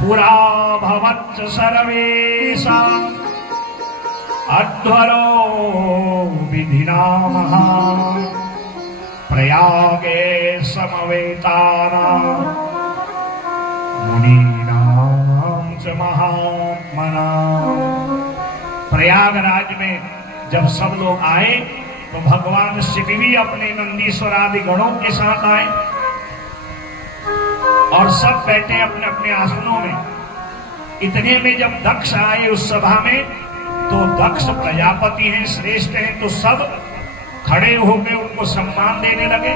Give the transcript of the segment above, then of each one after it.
पुरा भवच्च सर्वेषा अध्वरो विधिना महा प्रयागे समवेतानां मुनीनां च महात्मनां। प्रयागराज में जब सब लोग आए तो भगवान शिव भी अपने नंदीश्वर आदि गणों के साथ आए और सब बैठे अपने अपने आसनों में। इतने में जब दक्ष आए उस सभा में, तो दक्ष प्रजापति हैं, श्रेष्ठ हैं, तो सब खड़े होकर उनको सम्मान देने लगे।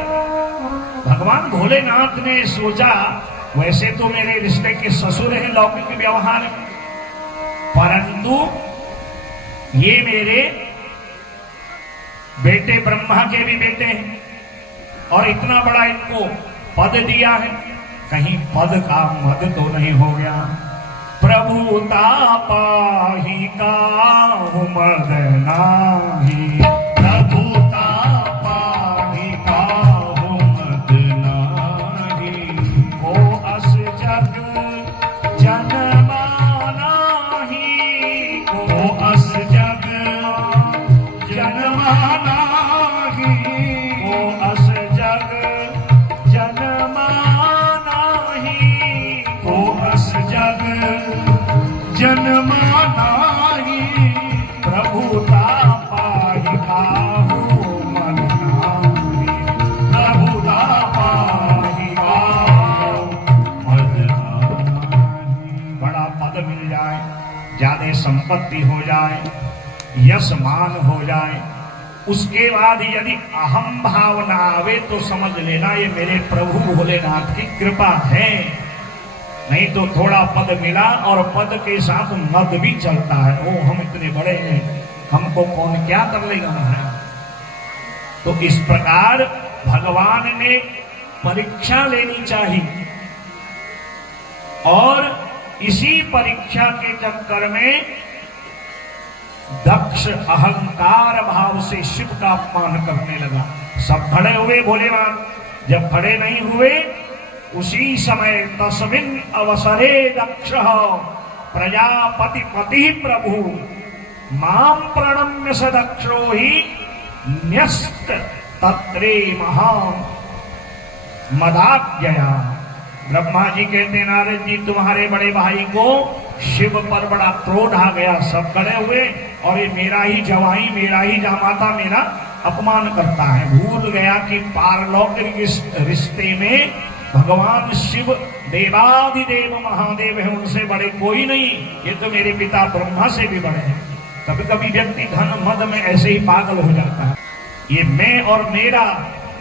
भगवान भोलेनाथ ने सोचा वैसे तो मेरे रिश्ते के ससुर हैं लौकिक व्यवहार में, परंतु ये मेरे बेटे ब्रह्मा के भी बेटे हैं और इतना बड़ा इनको पद दिया है, कहीं पद का मद तो नहीं हो गया। प्रभुता पाही काहू मद नाही, प्रभुता पाही काहू मद नाही, को अस जग जनमा नाही, को अस जग जनमा नाही, को अस जग जनमा नाही, को अस जग जनमा नाही, प्रभुता पाहि काहू मद नाही, प्रभुता पाहि काहू मद नाही। बड़ा पद मिल जाए, ज्यादा संपत्ति हो जाए, यश मान हो जाए, उसके बाद यदि अहम भावना आवे तो समझ लेना ये मेरे प्रभु भोलेनाथ की कृपा है। नहीं तो थोड़ा पद मिला और पद के साथ मद भी चलता है, ओ हम इतने बड़े हैं, हमको कौन क्या कर लेगा महाराज। तो इस प्रकार भगवान ने परीक्षा लेनी चाहिए और इसी परीक्षा के चक्कर में दक्ष अहंकार भाव से शिव का अपमान करने लगा। सब खड़े हुए भोलेनाथ, जब खड़े नहीं हुए उसी समय तस्मिन् अवसरे दक्ष प्रजापति पति प्रभु मां प्रणम्य स दक्षो ही न्यस्त तत्रे महां मदाज्ञया। ब्रह्मा जी कहते नारद जी तुम्हारे बड़े भाई को शिव पर बड़ा क्रोध आ गया, सब खड़े हुए और ये मेरा ही जवाई, मेरा ही जामाता मेरा अपमान करता है। भूल गया कि पारलौकिक रिश्ते में भगवान शिव देवादिदेव महादेव है, उनसे बड़े कोई नहीं, ये तो मेरे पिता ब्रह्मा से भी बड़े हैं। कभी कभी व्यक्ति धन मद में ऐसे ही पागल हो जाता है। ये मैं और मेरा,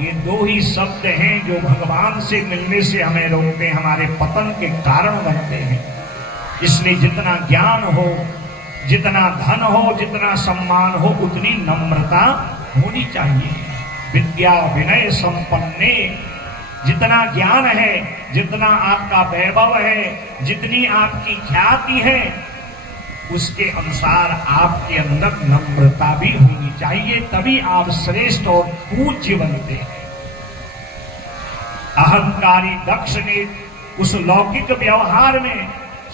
ये दो ही शब्द हैं जो भगवान से मिलने से हमें रोकते हैं, हमारे पतन के कारण बनते हैं। इसलिए जितना ज्ञान हो, जितना धन हो, जितना सम्मान हो, उतनी नम्रता होनी चाहिए। विद्या विनय संपन्ने, जितना ज्ञान है, जितना आपका वैभव है, जितनी आपकी ख्याति है, उसके अनुसार आपके अंदर नम्रता भी होनी चाहिए, तभी आप श्रेष्ठ और पूज्य बनते हैं। अहंकारी दक्ष ने उस लौकिक व्यवहार में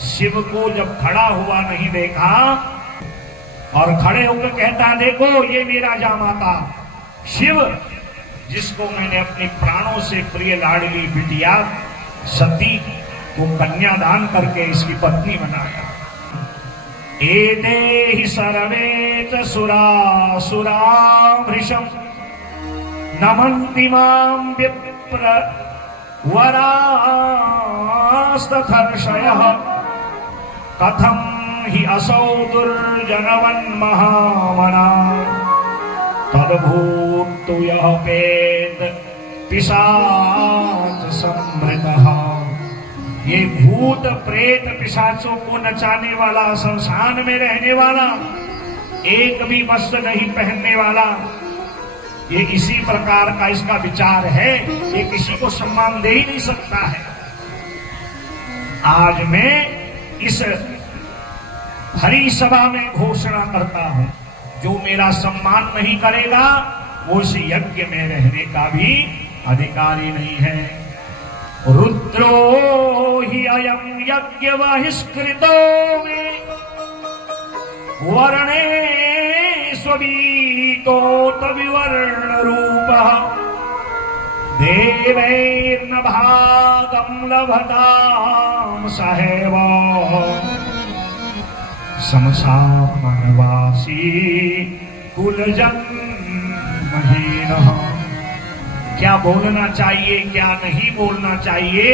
शिव को जब खड़ा हुआ नहीं देखा और खड़े होकर कहता देखो ये मेरा जामाता शिव, जिसको मैंने अपने प्राणों से प्रिय लाडली बिटिया सती को कन्यादान करके इसकी पत्नी बनाया। एते हि सर्वे च सुरा भृशं नमन्ति मां विप्र वरास्तथर्षयः कथं हि असौ दुर्जनवन्महामना तद्भूतु यः पेद पिशाच समृतः। ये भूत प्रेत पिशाचों को नचाने वाला, संसार में रहने वाला, एक भी वस्त्र नहीं पहनने वाला, ये इसी प्रकार का इसका विचार है, ये किसी को सम्मान दे ही नहीं सकता है। आज मैं इस हरि सभा में घोषणा करता हूं, जो मेरा सम्मान नहीं करेगा वो इस यज्ञ में रहने का भी अधिकारी नहीं है। रुद्रो हि अयं यज्ञ बहिष्कृतो मे वर्णे स्ववीतोत विवर्ण रूपः देवैर्न भागं लभतां सहैव समसामनवासी कुलजन्महीनः। क्या बोलना चाहिए क्या नहीं बोलना चाहिए,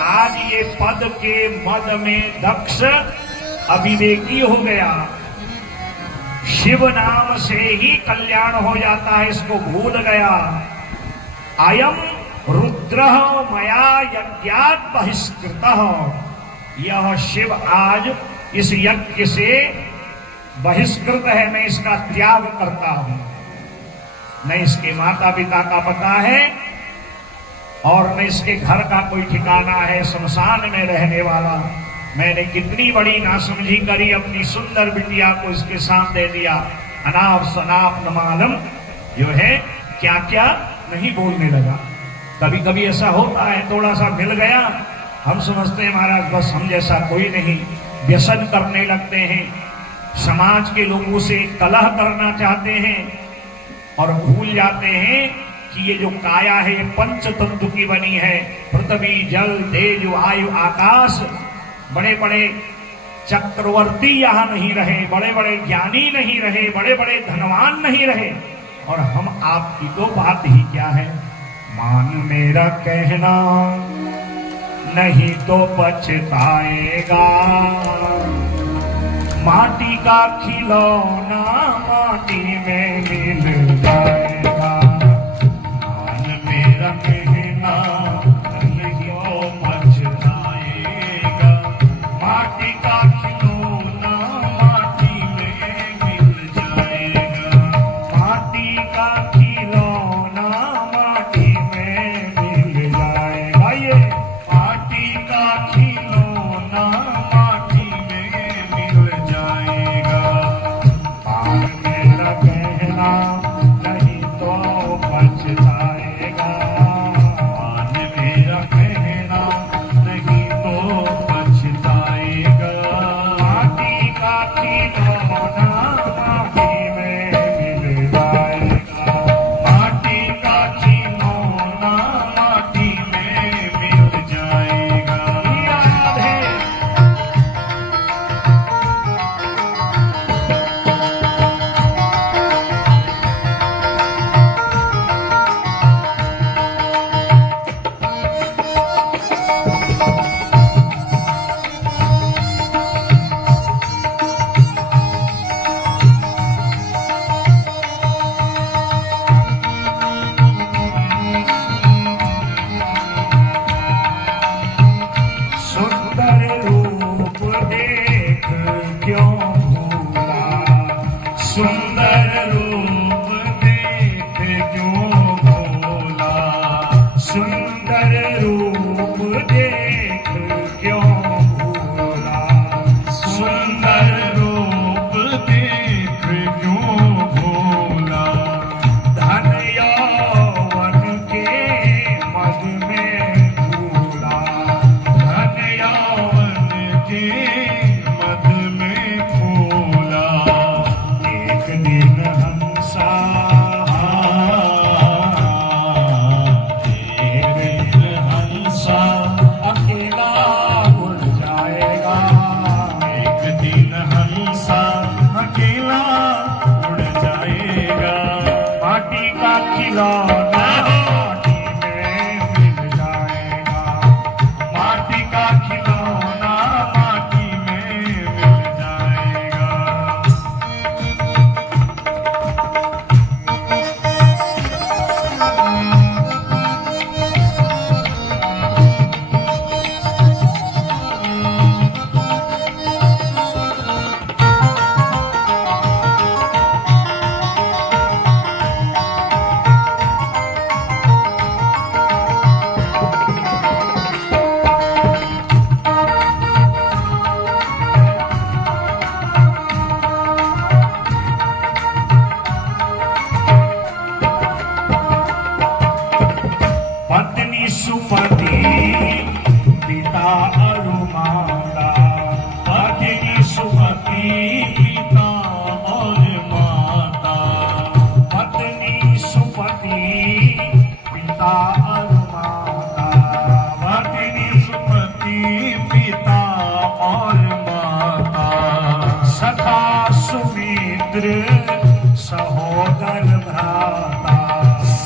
आज ये पद के मद में दक्ष अविवेकी हो गया। शिव नाम से ही कल्याण हो जाता है, इसको भूल गया। अयम रुद्रः मया यज्ञात् बहिष्कृतः, यह शिव आज इस यज्ञ से बहिष्कृत है, मैं इसका त्याग करता हूं। न इसके माता पिता का पता है और न इसके घर का कोई ठिकाना है, शमशान में रहने वाला। मैंने कितनी बड़ी नासमझी करी, अपनी सुंदर बिटिया को इसके साथ दे दिया। अनाप शनाप न मालूम जो है क्या क्या नहीं बोलने लगा। कभी कभी ऐसा होता है, थोड़ा सा मिल गया, हम समझते हैं महाराज बस हम जैसा कोई नहीं, व्यसन करने लगते हैं, समाज के लोगों से कलह करना चाहते हैं और भूल जाते हैं कि ये जो काया है ये पंच तत्व की बनी है। पृथ्वी, जल, तेज, वायु, आकाश। बड़े बड़े चक्रवर्ती यहाँ नहीं रहे, बड़े बड़े ज्ञानी नहीं रहे, बड़े बड़े धनवान नहीं रहे, और हम आपकी तो बात ही क्या है। मान मेरा कहना नहीं तो पछताएगा, माटी का खिलौना माटी में मिल जाएगा। मान मेरा कहना नहीं तो पछताएगा, माटी का खिलौना माटी में मिल जाएगा। माटी का खिलौना माटी में मिल जाएगा, ये माटी का खिलौना माटी में मिल जाएगा। और मेरा कहना नहीं पिता और माता, सखा सुमित्र सहोदर भ्राता,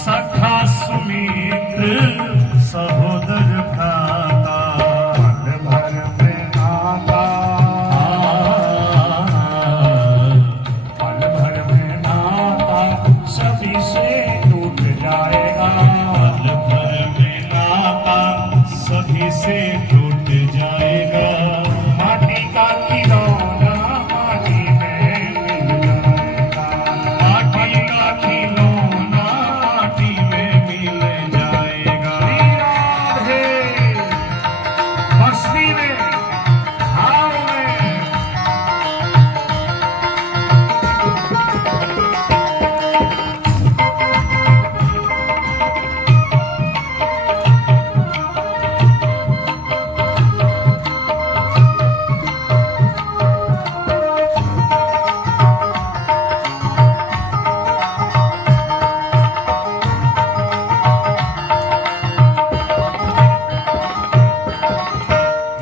सखा सुमित्र सहोदर भ्राता, पल भर में नाता, पल भर में नाता सभी से टूट जाएगा, पल भर में नाता सभी से टूट जाएगा। माटी का खिलौना माटी में मिल जाएगा, माटी का खिलौना माटी में मिल जाएगा। राधे मस्ती में भाव में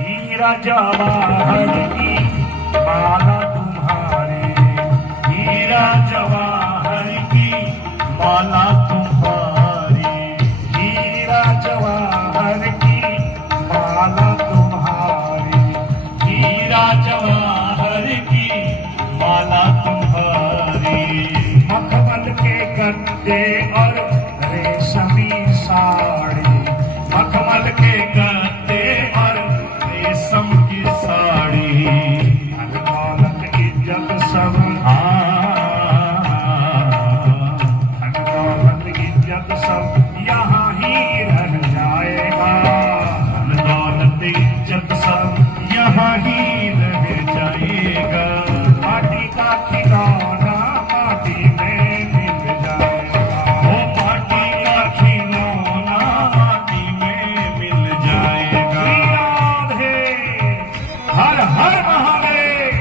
हीरा जवाहर की माला तुम्हारी, हीरा जवाहर की माला तुम्हारी, हीरा जवाहर की माला तुम्हारी, हीरा जवाहर की माला तुम्हारी, मखमल के गद्दे और रेशमी साड़ी, मखमल के गद्दे और रेशम की साड़ी, धन दौलत इज्जत सब, धन दौलत इज्जत सब यहाँ ही रह जाएगा, धन दौलत इज्जत सब यहाँ ही रह जाएगा। माटी का खिलौना माटी में मिल जाएगा, वो माटी का खिलौना माटी में मिल जाएगा। राधे हर हर महादेव।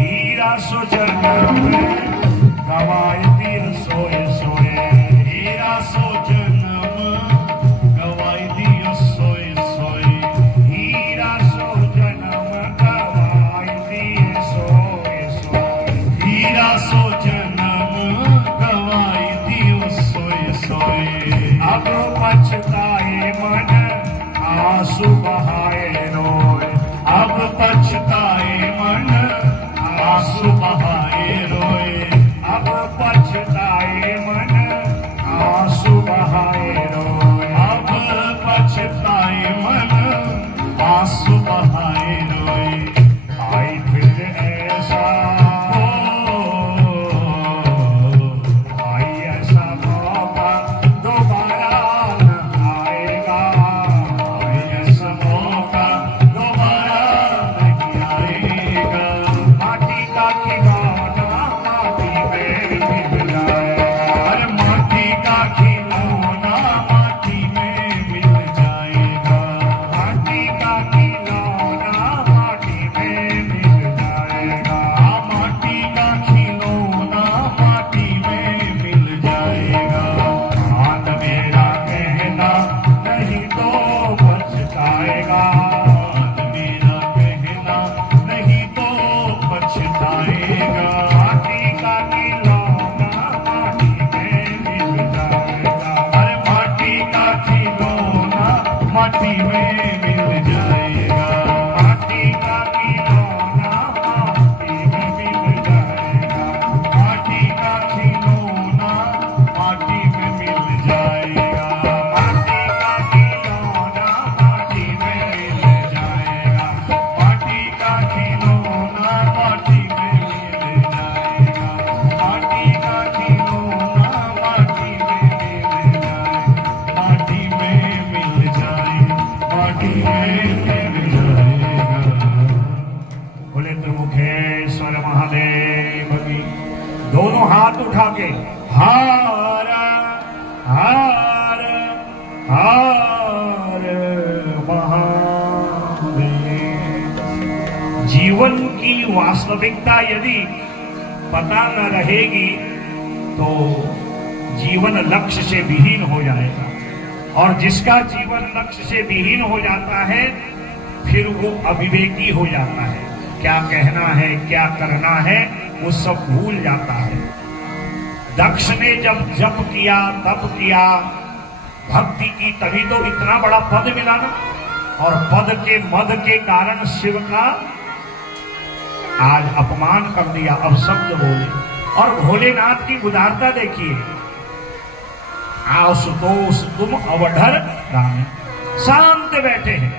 हीरा सो जन्म में गवाए तीर सोए सोए, हीरा सो जन्म गवाई दियो सोए सोए, हीरा सो जन्म गवाए तीर सोए सोए, हीरा सो जन्म गवाई दियो सोए सोए। अब पछताए मन आंसू बहाए रोए, अब पछताए मन आंसू बहाए रोए, अब पछताए मन आंसू बहाए रोए, अब पछताए मन आंसू बहाए रोए। आई फिर ऐसा आई ऐसा मौका दोबारा न आएगा, आई ऐसा मौका दोबारा नहीं आएगा। माटी का खिलौना माटी में मिल जाएगा, अरे माटी का खिलौना माटी में मिल जाएगा, माटी का खिलौना माटी में मिल जाएगा, माटी का खिलौना माटी में मिल जाएगा। हाथ मेरा कहना नहीं तो पछताएगा, मेरा कहना नहीं तो पछताएगा। माटी का खिलौना माटी में मिल जाएगा, अरे माटी का खिलौना माटी में मिल जाएगा, माटी का खिलौना माटी में मिल जाएगा, माटी का खिलौना माटी में मिल जाएगा, माटी का खिलौना माटी में मिल जाएगा, माटी का खिलौना माटी में मिल जाएगा, माटी का खिलौना माटी में मिल जाए, माटी में मिल जाए, माटी में मिल जाएगा। बोले त्रिमुखेश्वर महादेव की। दोनों हाथ उठा के हार हार हार महादेव। जीवन की वास्तविकता यदि पता न रहेगी तो जीवन लक्ष्य से विहीन हो जाएगा, और जिसका जीवन लक्ष्य से विहीन हो जाता है फिर वो अविवेकी हो जाता है। क्या कहना है, क्या करना है, वो सब भूल जाता है। दक्ष ने जब जप किया, तप किया, भक्ति की, तभी तो इतना बड़ा पद मिला ना। और पद के मद के कारण शिव का आज अपमान कर दिया, अब शब्द बोले। और भोलेनाथ की उदारता देखिए, आशुतोष तुम अवधर रानी, शांत बैठे हैं,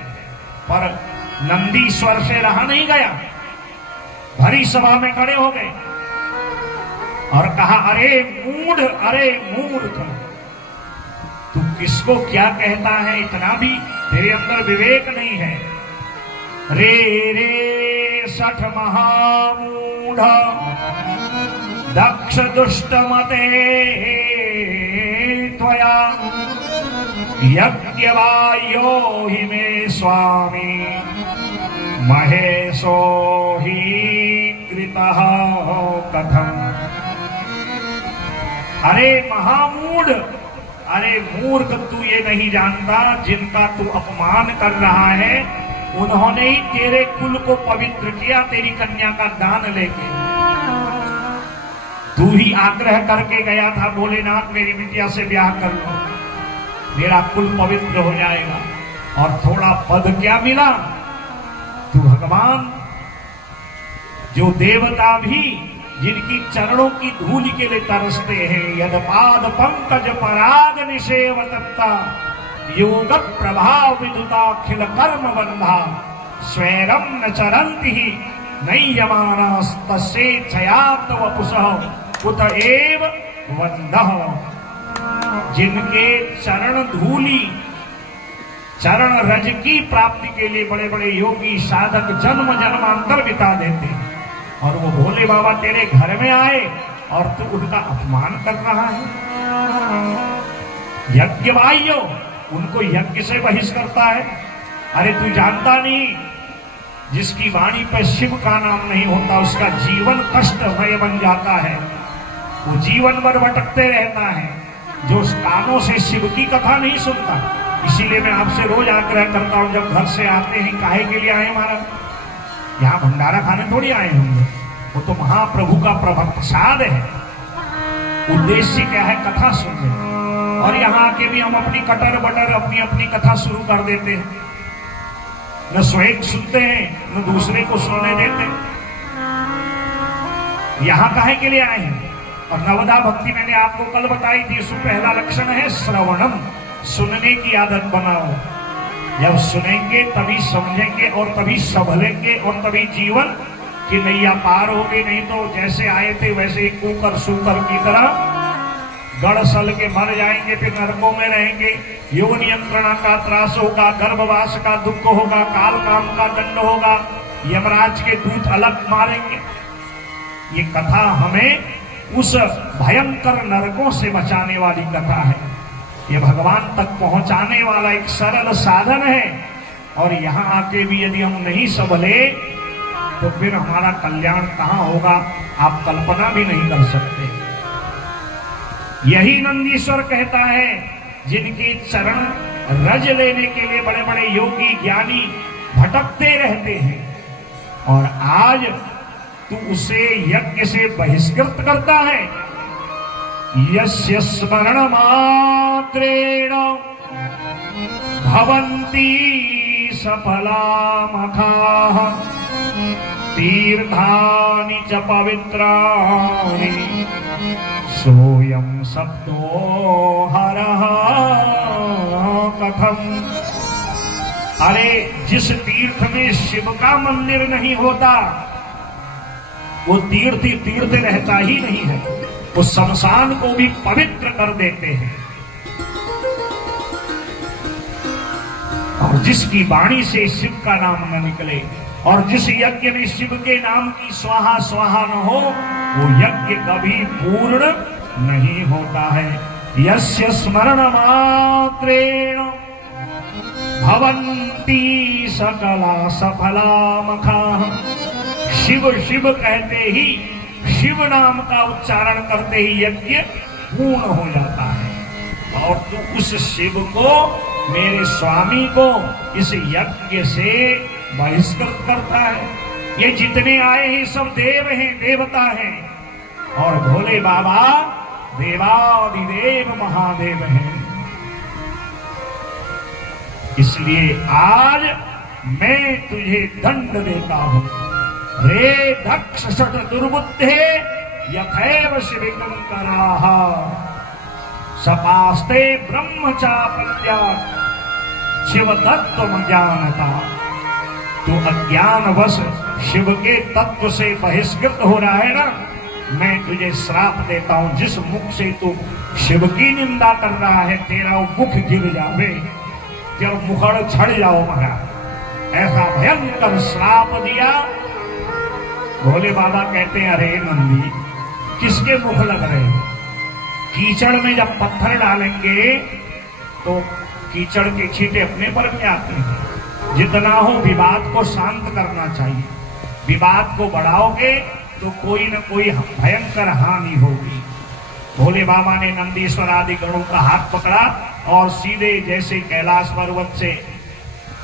पर नंदीश्वर से रहा नहीं गया। भरी सभा में खड़े हो गए और कहा, अरे मूढ़, अरे मूर्ख, तू किसको क्या कहता है, इतना भी तेरे अंदर विवेक नहीं है। रे रे सठ महामूढ़ दक्ष दुष्ट मते त्वया यज्ञवायो हि मे स्वामी महेशो हि कृतः कथम। अरे महामूढ़, अरे मूर्ख, तू ये नहीं जानता जिनका तू अपमान कर रहा है उन्होंने ही तेरे कुल को पवित्र किया, तेरी कन्या का दान लेके। तू ही आग्रह करके गया था, भोलेनाथ मेरी बिटिया से ब्याह कर लो, मेरा कुल पवित्र हो जाएगा। और थोड़ा पद क्या मिला, तू भगवान जो देवता भी जिनकी चरणों की धूल के लिए तरसते हैं, यद पाद पंकज पराग निषेव तत्ता योग प्रभाव विदुताखिल कर्म बंधा स्वैरम न चरंति ही नयमानास तस्ये छयात वपुषः कुत एव वंदः। जिनके चरण धूली, चरण रज की प्राप्ति के लिए बड़े बड़े योगी साधक जन्म जन्मांतर बिता देते हैं, और वो भोले बाबा तेरे घर में आए और तू उनका अपमान कर रहा है। यज्ञवायो, उनको यज्ञ से बहिष्करता है। अरे तू जानता नहीं, जिसकी वाणी पर शिव का नाम नहीं होता उसका जीवन कष्टमय बन जाता है, वो जीवन भर भटकते रहता है। जो कानों से शिव की कथा नहीं सुनता, इसीलिए मैं आपसे रोज आग्रह करता हूं, जब घर से आते हैं, काहे के लिए आए महाराज, यहाँ भंडारा खाने थोड़ी आए होंगे, वो तो महाप्रभु का प्रसाद है। उद्देश्य क्या है, कथा सुनने। और यहाँ आके भी हम अपनी कटर बटर अपनी अपनी कथा शुरू कर देते हैं, न स्वयं सुनते हैं न दूसरे को सुनने देते। यहाँ काहे के लिए आए हैं। और नवदा भक्ति मैंने आपको कल बताई थी, उसमें पहला लक्षण है श्रवणम, सुनने की आदत बनाओ। जब सुनेंगे तभी समझेंगे और तभी संभलेंगे और तभी जीवन की नैया पार होगी। नहीं तो जैसे आए थे वैसे कुकर सूकर की तरह गड़ सल के मर जाएंगे, फिर नरकों में रहेंगे। योग नियंत्रणा का त्रास होगा, गर्भवास का दुख होगा, काल काम का दंड होगा, यमराज के दूत अलग मारेंगे। ये कथा हमें उस भयंकर नरकों से बचाने वाली कथा है। ये भगवान तक पहुंचाने वाला एक सरल साधन है। और यहाँ आके भी यदि हम नहीं संभले तो फिर हमारा कल्याण कहाँ होगा, आप कल्पना भी नहीं कर सकते। यही नंदीश्वर कहता है, जिनके चरण रज लेने के लिए बड़े बड़े योगी ज्ञानी भटकते रहते हैं, और आज तू उसे यज्ञ से बहिष्कृत करता है। यस्य स्मरण मात्रेण भवन्ति सफला मखाः तीर्थानि च पवित्राणि सोऽयं शब्दो हरः कथम। अरे जिस तीर्थ में शिव का मंदिर नहीं होता वो तीर्थ ही तीर्थ रहता ही नहीं है, वो शमशान को भी पवित्र कर देते हैं। और जिसकी वाणी से शिव का नाम न निकले और जिस यज्ञ में शिव के नाम की स्वाहा स्वाहा न हो, वो यज्ञ कभी पूर्ण नहीं होता है। यस्य स्मरण मात्रेण भवन्ति सकला सफला मखाः। शिव शिव कहते ही, शिव नाम का उच्चारण करते ही यज्ञ पूर्ण हो जाता है। और तू उस शिव को, मेरे स्वामी को, इस यज्ञ से बहिष्कृत करता है। ये जितने आए हैं सब देव हैं, देवता हैं, और भोले बाबा देवादिदेव महादेव हैं। इसलिए आज मैं तुझे दंड देता हूं। रे दक्ष शट दुर्बुद्धे यथैव शिविकंकराः सपास्ते ब्रह्मचापत्या शिव तत्व जानता। तो अज्ञानवश शिव के तत्व से बहिष्कृत हो रहा है ना, मैं तुझे श्राप देता हूं। जिस मुख से तू शिव की निंदा कर रहा है, तेरा वो मुख गिर जावे, जब मुखड़ छड़ जाओ महाराज। ऐसा भयंकर श्राप दिया। भोले बाबा कहते हैं, अरे नंदी, किसके मुख लग रहे हैं? कीचड़ में जब पत्थर डालेंगे तो कीचड़ के छींटे अपने पर भी आते हैं। जितना हो विवाद को शांत करना चाहिए। विवाद को बढ़ाओगे तो कोई न कोई भयंकर हानि होगी। भोले बाबा ने नंदीश्वर आदि गणों का हाथ पकड़ा और सीधे जैसे कैलाश पर्वत से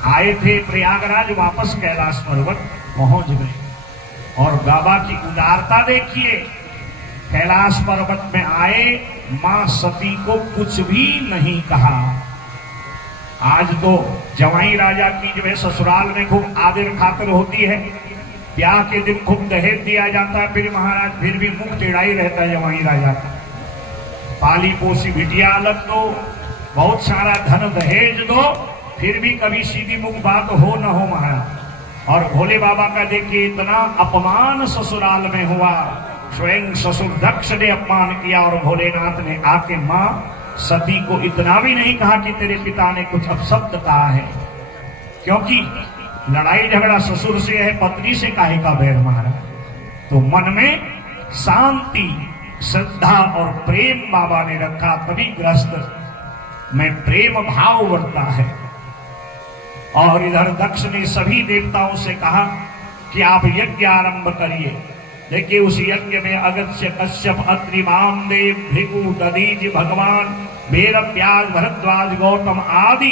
आए थे प्रयागराज, वापस कैलाश पर्वत पहुंच गए। और बाबा की उदारता देखिए, कैलाश पर्वत में आए, मां सती को कुछ भी नहीं कहा। आज तो जवाई राजा की जो है ससुराल में खूब आदर खातिर होती है, ब्याह के दिन खूब दहेज दिया जाता है, फिर महाराज फिर भी मुख टेढ़ा ही रहता है जवाई राजा का। पाली पोसी बिटिया अलग दो, बहुत सारा धन दहेज दो, फिर भी कभी सीधी मुख बात हो न हो महाराज। और भोले बाबा का देखिए इतना अपमान ससुराल में हुआ। स्वयं ससुर दक्ष ने अपमान किया और भोलेनाथ ने आके मां सती को इतना भी नहीं कहा कि तेरे पिता ने कुछ अपशब्द कहा है, क्योंकि लड़ाई झगड़ा ससुर से है, पत्नी से काहे का बैर महाराज। तो मन में शांति, श्रद्धा और प्रेम बाबा ने रखा, तभी गृहस्थ में प्रेम भाव बढ़ता है। और इधर दक्ष ने सभी देवताओं से कहा कि आप यज्ञ आरंभ करिए। देखिए उस यज्ञ में अगस्त्य, कश्यप, अत्रि, वामदेव, भृगु, दधीच, भगवान, वेद व्यास, भरद्वाज, गौतम आदि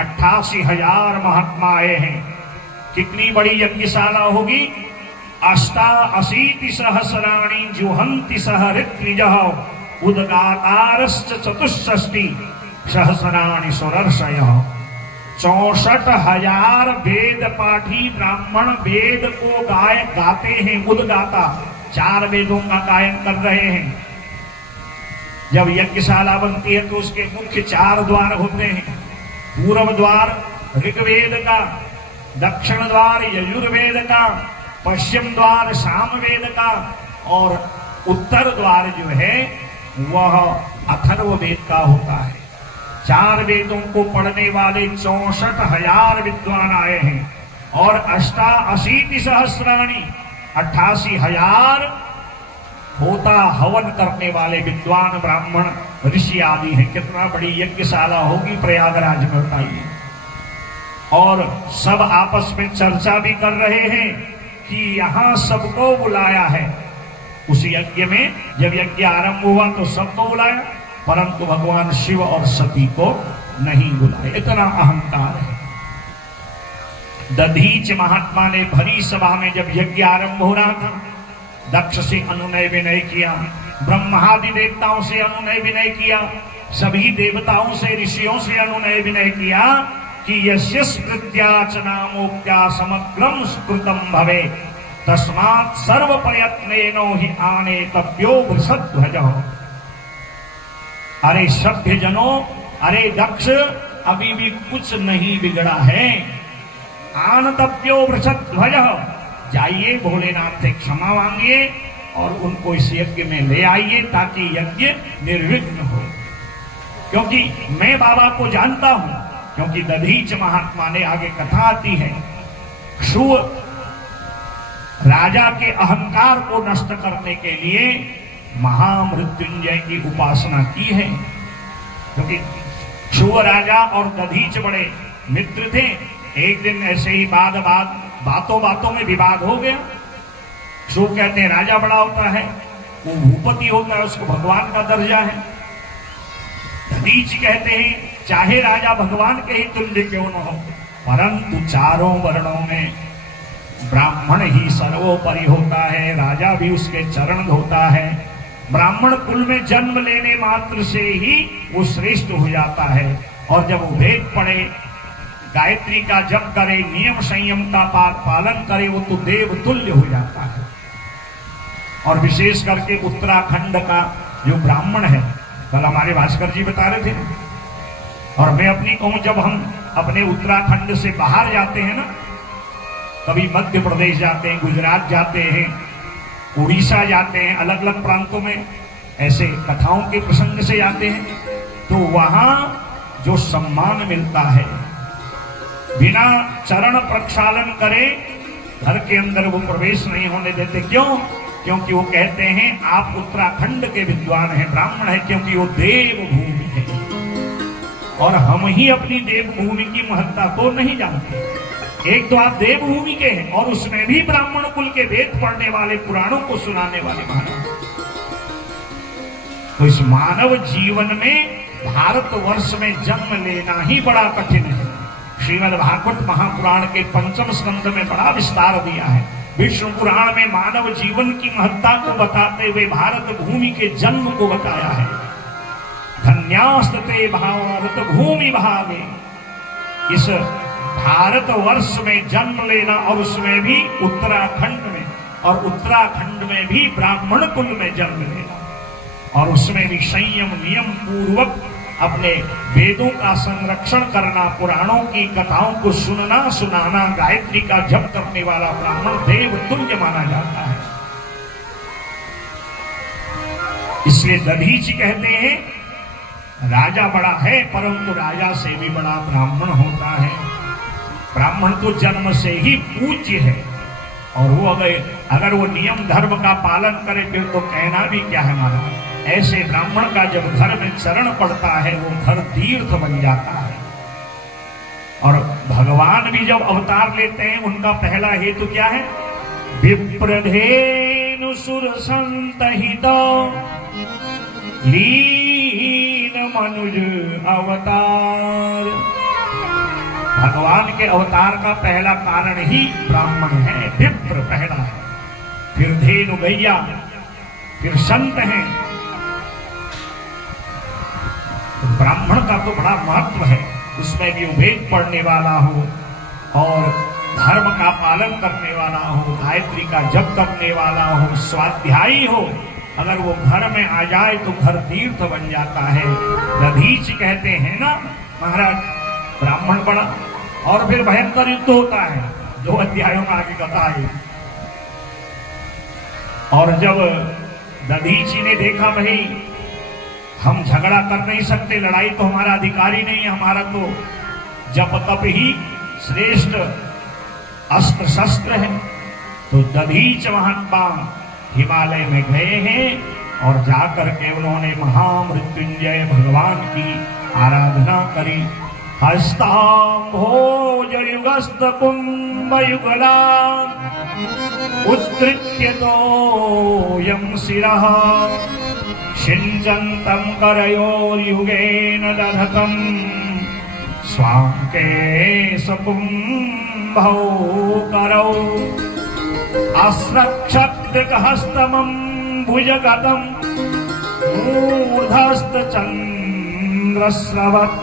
88,000 महात्मा आए हैं। कितनी बड़ी यज्ञशाला होगी? 88 सहस्राणि जुहन्ति सह ऋत्विजः उद्गातारश्च चतुष्षष्टि सहस्राणि सुरर्षयः। 64,000 वेद पाठी ब्राह्मण वेद को गाते हैं। उद्गाता 4 वेदों का गायन कर रहे हैं। जब यज्ञशाला बनती है तो उसके मुख्य 4 द्वार होते हैं। पूर्व द्वार ऋग्वेद का, दक्षिण द्वार यजुर्वेद का, पश्चिम द्वार सामवेद का और उत्तर द्वार जो है वह अथर्ववेद का होता है। 4 वेदों को पढ़ने वाले 64,000 विद्वान आए हैं और 88 सहस्राणि 88,000 होता हवन करने वाले विद्वान ब्राह्मण ऋषि आदि हैं। कितना बड़ी यज्ञशाला होगी प्रयागराज में बताइए। और सब आपस में चर्चा भी कर रहे हैं कि यहां सबको बुलाया है। उस यज्ञ में जब यज्ञ आरंभ हुआ तो सबको बुलाया, परंतु भगवान शिव और सती को नहीं बुलाया। इतना अहंकार है। दधीच महात्मा ने भरी सभा में जब यज्ञ आरंभ हो रहा था, दक्ष से अनुनय विनय किया, ब्रह्मादि देवताओं से अनुनय विनय किया, सभी देवताओं से ऋषियों से अनुनय विनय किया कि यस्य स्मृत्याचनामोक्त्या समग्रम स्कृतम भवे तस्मात् सर्व प्रयत्नेनो हि आने तभ्यो वृषध्वजः। अरे सभ्य जनों, अरे दक्ष, अभी भी कुछ नहीं बिगड़ा है। आनतभ्यो वृषध्वजः, जाइए भोलेनाथ से क्षमा मांगिए और उनको इस यज्ञ में ले आइए ताकि यज्ञ निर्विघ्न हो। क्योंकि मैं बाबा को जानता हूं, क्योंकि दधीच महात्मा ने आगे कथा आती है, क्षुव राजा के अहंकार को नष्ट करने के लिए महामृत्युंजय की उपासना की है। क्योंकि क्षुव राजा और दधीच बड़े मित्र थे। एक दिन ऐसे ही बातों बातों में विवाद हो गया। क्षुव कहते हैं राजा बड़ा होता है, वो भूपति होता है, उसको भगवान का दर्जा है। दधीच कहते हैं चाहे राजा भगवान के ही तुल्य क्यों न हो, परंतु चारों वर्णों में ब्राह्मण ही सर्वोपरि होता है, राजा भी उसके चरण धोता है। ब्राह्मण कुल में जन्म लेने मात्र से ही वो श्रेष्ठ हो जाता है। और जब वो वेद पढ़े, गायत्री का जप करे, नियम संयम का पालन करे, वो तो देव तुल्य हो जाता है। और विशेष करके उत्तराखंड का जो ब्राह्मण है, कल हमारे भास्कर जी बता रहे थे, और मैं अपनी कहूं, जब हम अपने उत्तराखंड से बाहर जाते हैं ना, कभी मध्य प्रदेश जाते हैं, गुजरात जाते हैं, उड़ीसा जाते हैं, अलग अलग प्रांतों में ऐसे कथाओं के प्रसंग से जाते हैं, तो वहां जो सम्मान मिलता है, बिना चरण प्रक्षालन करे घर के अंदर वो प्रवेश नहीं होने देते। क्यों? क्योंकि वो कहते हैं आप उत्तराखंड के विद्वान हैं, ब्राह्मण हैं, क्योंकि वो देवभूमि है और हम ही अपनी देवभूमि की महत्ता को नहीं जानते। एक तो आप देवभूमि के हैं और उसमें भी ब्राह्मण कुल के वेद पढ़ने वाले, पुराणों को सुनाने वाले मानव। तो इस मानव जीवन में भारतवर्ष में जन्म लेना ही बड़ा कठिन है। श्रीमद् भागवत महापुराण के 5वें स्कंद में बड़ा विस्तार दिया है। विष्णु पुराण में मानव जीवन की महत्ता को बताते हुए भारत भूमि के जन्म को बताया है। धन्यास्ते भारत भूमि भागे, इस भारतवर्ष में जन्म लेना और उसमें भी उत्तराखंड में, और उत्तराखंड में भी ब्राह्मण कुल में जन्म लेना, और उसमें भी संयम नियम पूर्वक अपने वेदों का संरक्षण करना, पुराणों की कथाओं को सुनना सुनाना, गायत्री का जप करने वाला ब्राह्मण देव तुल्य माना जाता है। इसलिए दधीच कहते हैं राजा बड़ा है, परंतु राजा से भी बड़ा ब्राह्मण होता है। ब्राह्मण तो जन्म से ही पूज्य है, और वो अगर वो नियम धर्म का पालन करे फिर तो कहना भी क्या है महाराज। ऐसे ब्राह्मण का जब घर में चरण पड़ता है, वो घर तीर्थ बन जाता है। और भगवान भी जब अवतार लेते हैं, उनका पहला हेतु क्या है? विप्रधेनु सुर संतहित लीन मनुज अवतार। भगवान के अवतार का पहला कारण ही ब्राह्मण है, विप्र पहला है, फिर धेनु गैया, फिर संत हैं। ब्राह्मण का तो बड़ा महत्व है, उसमें भी वेद पढ़ने वाला हो और धर्म का पालन करने वाला हो, गायत्री का जप करने वाला हो, स्वाध्यायी हो। अगर वो घर में आ जाए तो घर तीर्थ बन जाता है। दधीच कहते हैं ना महाराज, ब्राह्मण बड़ा, और फिर भयंकर युद्ध होता है, 2 अध्यायों में आगे कथा है। और जब दधीची ने देखा भाई हम झगड़ा कर नहीं सकते, लड़ाई तो हमारा अधिकार ही नहीं है, हमारा तो जप तप ही श्रेष्ठ अस्त्र शस्त्र है, तो दधीच महात्मा हिमालय में गए हैं और जाकर के उन्होंने महामृत्युंजय भगवान की आराधना करी। हस्ताम्भोज युगस्त कुंभ युगला उद्धृत्य तोयं शिरः सिञ्चन्तं करयोर्युगेन दधतं स्वाङ्के सकुम्भौ करौ अस्रक्षद्रिकहस्तमं भुजगतं मूर्धस्तचन्द्रस्रवत्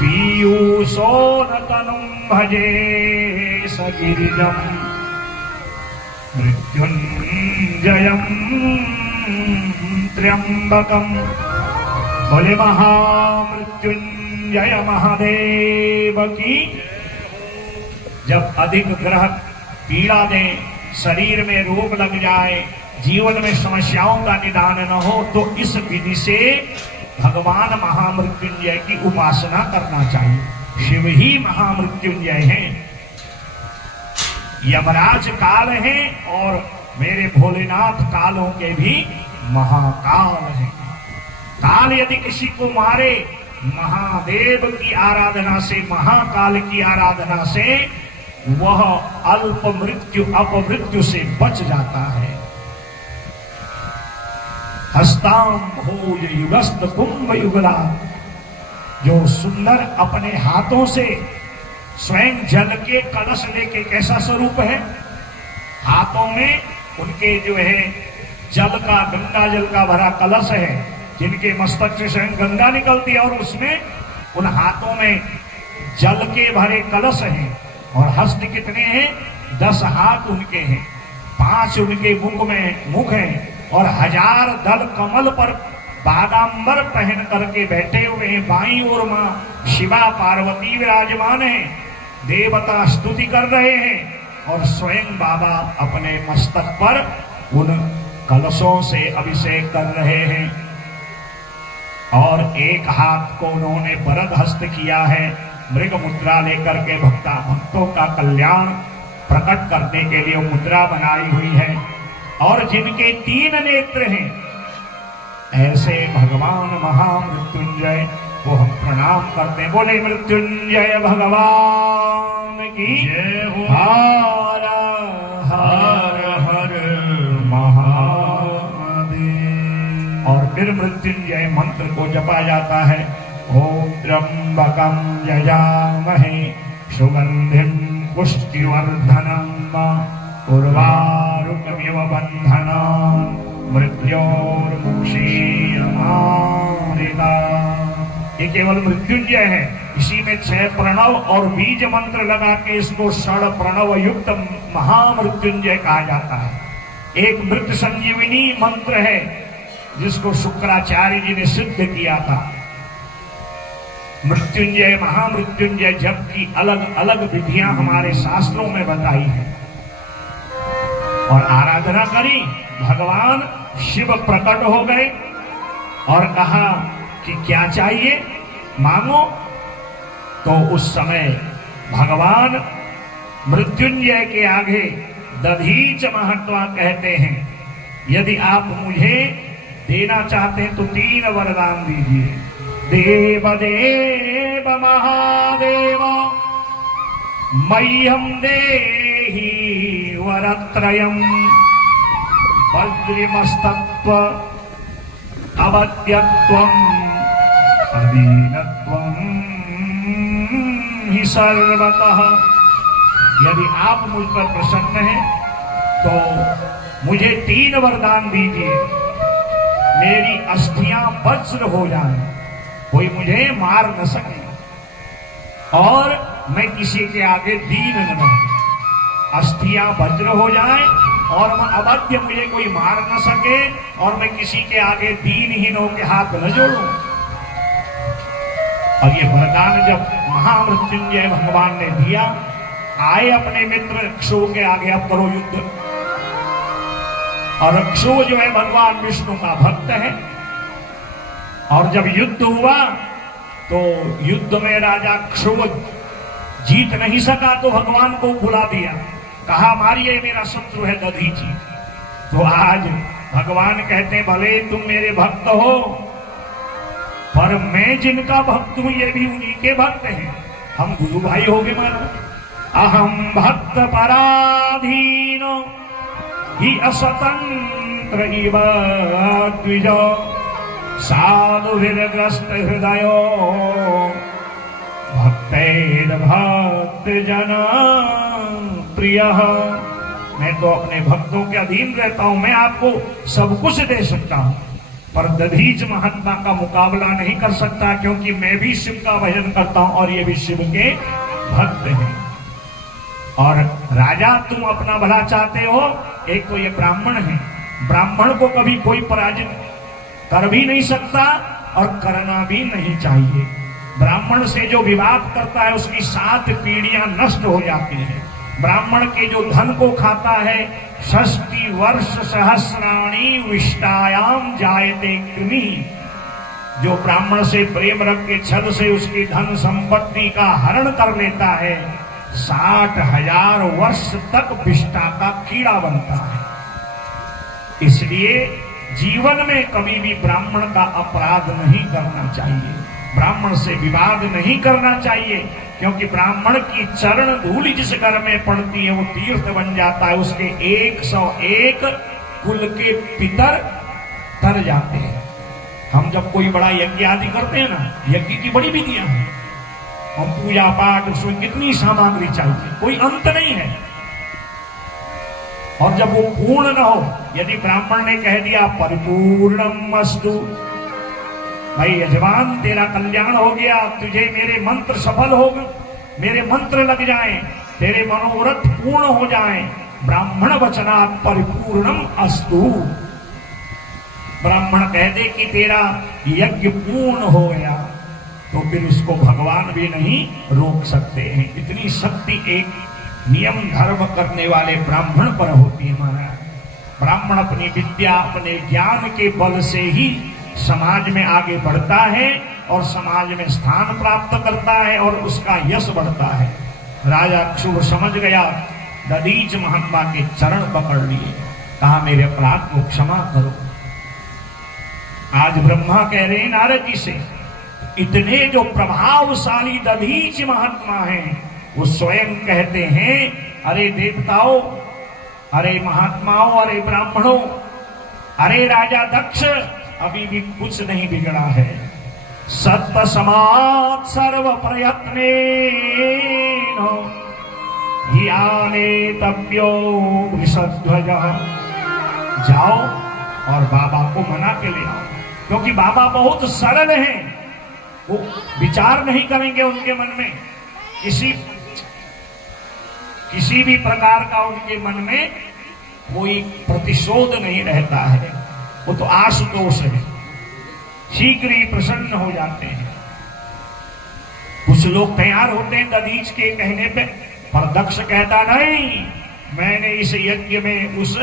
पीयूषोरतनुं भजे सगिरिजम् मृत्युंजयं त्र्यंबकम। बोले महामृत्युंजय महादेव की। जब अधिक ग्रह पीड़ा दें, शरीर में रोग लग जाए, जीवन में समस्याओं का निदान न हो, तो इस विधि से भगवान महामृत्युंजय की उपासना करना चाहिए। शिव ही महामृत्युंजय हैं। यमराज काल हैं और मेरे भोलेनाथ कालों के भी महाकाल हैं। काल यदि किसी को मारे, महादेव की आराधना से, महाकाल की आराधना से वह अल्प मृत्यु अपमृत्यु से बच जाता है। हस्ताम भोज युगस्त कुंभ युगला, जो सुंदर अपने हाथों से स्वयं जल के कलश लेके, कैसा स्वरूप है, हाथों में उनके जो है जल का, गंगा जल का भरा कलश है, जिनके मस्तक से स्वयं गंगा निकलती है और उसमें उन हाथों में जल के भरे कलश हैं। और हस्त कितने हैं? 10 हाथ उनके हैं, 5 उनके मुख हैं और 1000 दल कमल पर बागांबर पहन करके बैठे हुए हैं। बाईं ओर मां शिवा पार्वती विराजमान हैं, देवता स्तुति कर रहे हैं और स्वयं बाबा अपने मस्तक पर उन कलशों से अभिषेक कर रहे हैं। और एक हाथ को उन्होंने वरद हस्त किया है, मृग मुद्रा लेकर के भक्तों का कल्याण प्रकट करने के लिए मुद्रा बनाई हुई है। और जिनके 3 नेत्र हैं, ऐसे भगवान महामृत्युंजय को हम प्रणाम करते हैं। बोले मृत्युंजय भगवान की जय हो। हर हर हर महादेव। और फिर मृत्युंजय मंत्र को जपा जाता है। ओम त्र्यंबकं यजामहे सुगंधिं पुष्टिवर्धनम् उर्वारुकमिव बन्धनान् मृत्योर्मुक्षीयमामृता। ये केवल मृत्युंजय है। इसी में 6 प्रणव और बीज मंत्र लगा के इसको षड प्रणव युक्त महामृत्युंजय कहा जाता है। एक मृत संजीवनी मंत्र है जिसको शुक्राचार्य जी ने सिद्ध किया था। मृत्युंजय महामृत्युंजय जप की अलग अलग विधियां हमारे शास्त्रों में बताई है। और आराधना करी, भगवान शिव प्रकट हो गए और कहा कि क्या चाहिए मांगो। तो उस समय भगवान मृत्युंजय के आगे दधीच महत्वा कहते हैं, यदि आप मुझे देना चाहते हैं तो 3 वरदान दीजिए। देव देव महादेव मह्यम देहि वरत्रयम् वज्रिमस्तत्व अवध्यत्वम् अदीनत्वम् हि सर्वतः। यदि आप मुझ पर प्रसन्न हैं तो मुझे 3 वरदान दीजिए। मेरी अस्थियां वज्र हो जाएं, कोई मुझे मार न सके और मैं किसी के आगे दीन न रहूं। अस्थियां वज्र हो जाएं और मैं अवध्य, मुझे कोई मार न सके और मैं किसी के आगे दीनहीनों के हाथ न जोड़ूं। और ये वरदान जब महामृत्युंजय भगवान ने दिया, आए अपने मित्र अक्षु के आगे, अब करो युद्ध। और अक्षु जो है भगवान विष्णु का भक्त है। और जब युद्ध हुआ तो युद्ध में राजा अक्षु जीत नहीं सका तो भगवान को बुला दिया, कहा मारिए, मेरा शत्रु है दधीची। तो आज भगवान कहते हैं भले तुम मेरे भक्त हो, पर मैं जिनका भक्त हूं ये भी उन्हीं के भक्त हैं। हम गुरु भाई हो गए मानो। अहम भक्त पराधीनो ही असतंत्र इव द्विजो साधुभिर्ग्रस्त हृदयो भक्तेर भक्त जन प्रिय। मैं तो अपने भक्तों के अधीन रहता हूं, मैं आपको सब कुछ दे सकता हूं, पर दधीच महात्मा का मुकाबला नहीं कर सकता, क्योंकि मैं भी शिव का भजन करता हूं और ये भी शिव के भक्त हैं। और राजा तुम अपना भला चाहते हो, एक तो ये ब्राह्मण है, ब्राह्मण को कभी कोई पराजित कर भी नहीं सकता और करना भी नहीं चाहिए। ब्राह्मण से जो विवाद करता है उसकी 7 पीढ़ियां नष्ट हो जाती हैं। ब्राह्मण के जो धन को खाता है, 60 वर्ष सहस्राणी विष्टायाम जायते कृमि। जो ब्राह्मण से प्रेम रख के छल से उसकी धन संपत्ति का हरण कर लेता है, 60,000 वर्ष तक विष्ठा का कीड़ा बनता है। इसलिए जीवन में कभी भी ब्राह्मण का अपराध नहीं करना चाहिए, ब्राह्मण से विवाद नहीं करना चाहिए, क्योंकि ब्राह्मण की चरण धूलि जिस घर में पड़ती है वो तीर्थ बन जाता है। उसके 101 कुल के पितर तर जाते हैं। हम जब कोई बड़ा यज्ञ आदि करते हैं ना, यज्ञ की बड़ी विधियां हैं और पूजा पाठ, उसमें कितनी सामग्री चाहिए, कोई अंत नहीं है। और जब वो पूर्ण न हो, यदि ब्राह्मण ने कह दिया परिपूर्णम अस्तु, भाई यजमान तेरा कल्याण हो गया, तुझे मेरे मंत्र सफल हो गए, मेरे मंत्र लग जाएं, तेरे मनोरथ पूर्ण हो जाएं, ब्राह्मण वचनात् परिपूर्णम अस्तु। ब्राह्मण कह दे कि तेरा यज्ञ पूर्ण हो गया, तो फिर उसको भगवान भी नहीं रोक सकते हैं। इतनी शक्ति एक नियम धर्म करने वाले ब्राह्मण पर होती है महाराज। ब्राह्मण अपनी विद्या, अपने ज्ञान के बल से ही समाज में आगे बढ़ता है और समाज में स्थान प्राप्त करता है और उसका यश बढ़ता है। राजा क्षुर समझ गया, दधीच महात्मा के चरण पकड़ लिए, कहा मेरे अपराध को क्षमा करो। आज ब्रह्मा कह रहे हैं नारद जी से, इतने जो प्रभावशाली दधीच महात्मा हैं, वो स्वयं कहते हैं, अरे देवताओं, अरे महात्माओं, अरे ब्राह्मणों, अरे राजा दक्ष, अभी भी कुछ नहीं बिगड़ा है। सत्य समाज सर्व प्रयत्ने ज्ञाने तप्यो वृषध्वज। जाओ और बाबा को मना के ले आओ, क्योंकि बाबा बहुत सरल हैं, वो विचार नहीं करेंगे उनके मन में किसी भी प्रकार का, उनके मन में कोई प्रतिशोध नहीं रहता है, वो तो आशुतोष है, शीघ्र ही प्रसन्न हो जाते हैं। कुछ लोग तैयार होते हैं दधीच के कहने पे, पर दक्ष कहता नहीं, मैंने इस यज्ञ में उस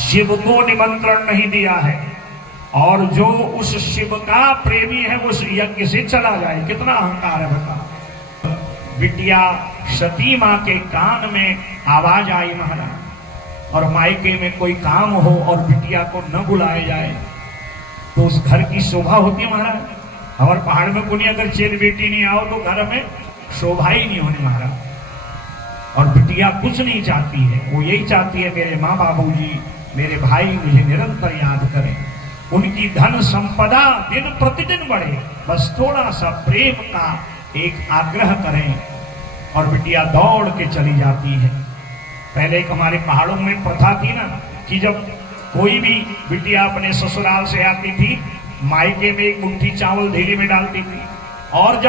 शिव को निमंत्रण नहीं दिया है, और जो उस शिव का प्रेमी है वो उस यज्ञ से चला जाए। कितना अहंकार है बता। बिटिया सती माँ के कान में आवाज आई महाराज, और मायके में कोई काम हो और बिटिया को न बुलाया जाए तो उस घर की शोभा होती है महाराज। हमारे पहाड़ में कोई अगर चेल बेटी नहीं आओ तो घर में शोभा ही नहीं होने महाराज। और बिटिया कुछ नहीं चाहती है, वो यही चाहती है मेरे माँ बाबूजी, मेरे भाई मुझे निरंतर याद करें, उनकी धन संपदा दिन प्रतिदिन बढ़े, बस थोड़ा सा प्रेम का एक आग्रह करें। और बिटिया दौड़ के चली जाती है। पहले एक हमारे पहाड़ों में प्रथा थी ना कि जब कोई भी बिटिया अपने ससुराल से आती थी, मायके में एक मुट्ठी चावल धेली में डालती थी, और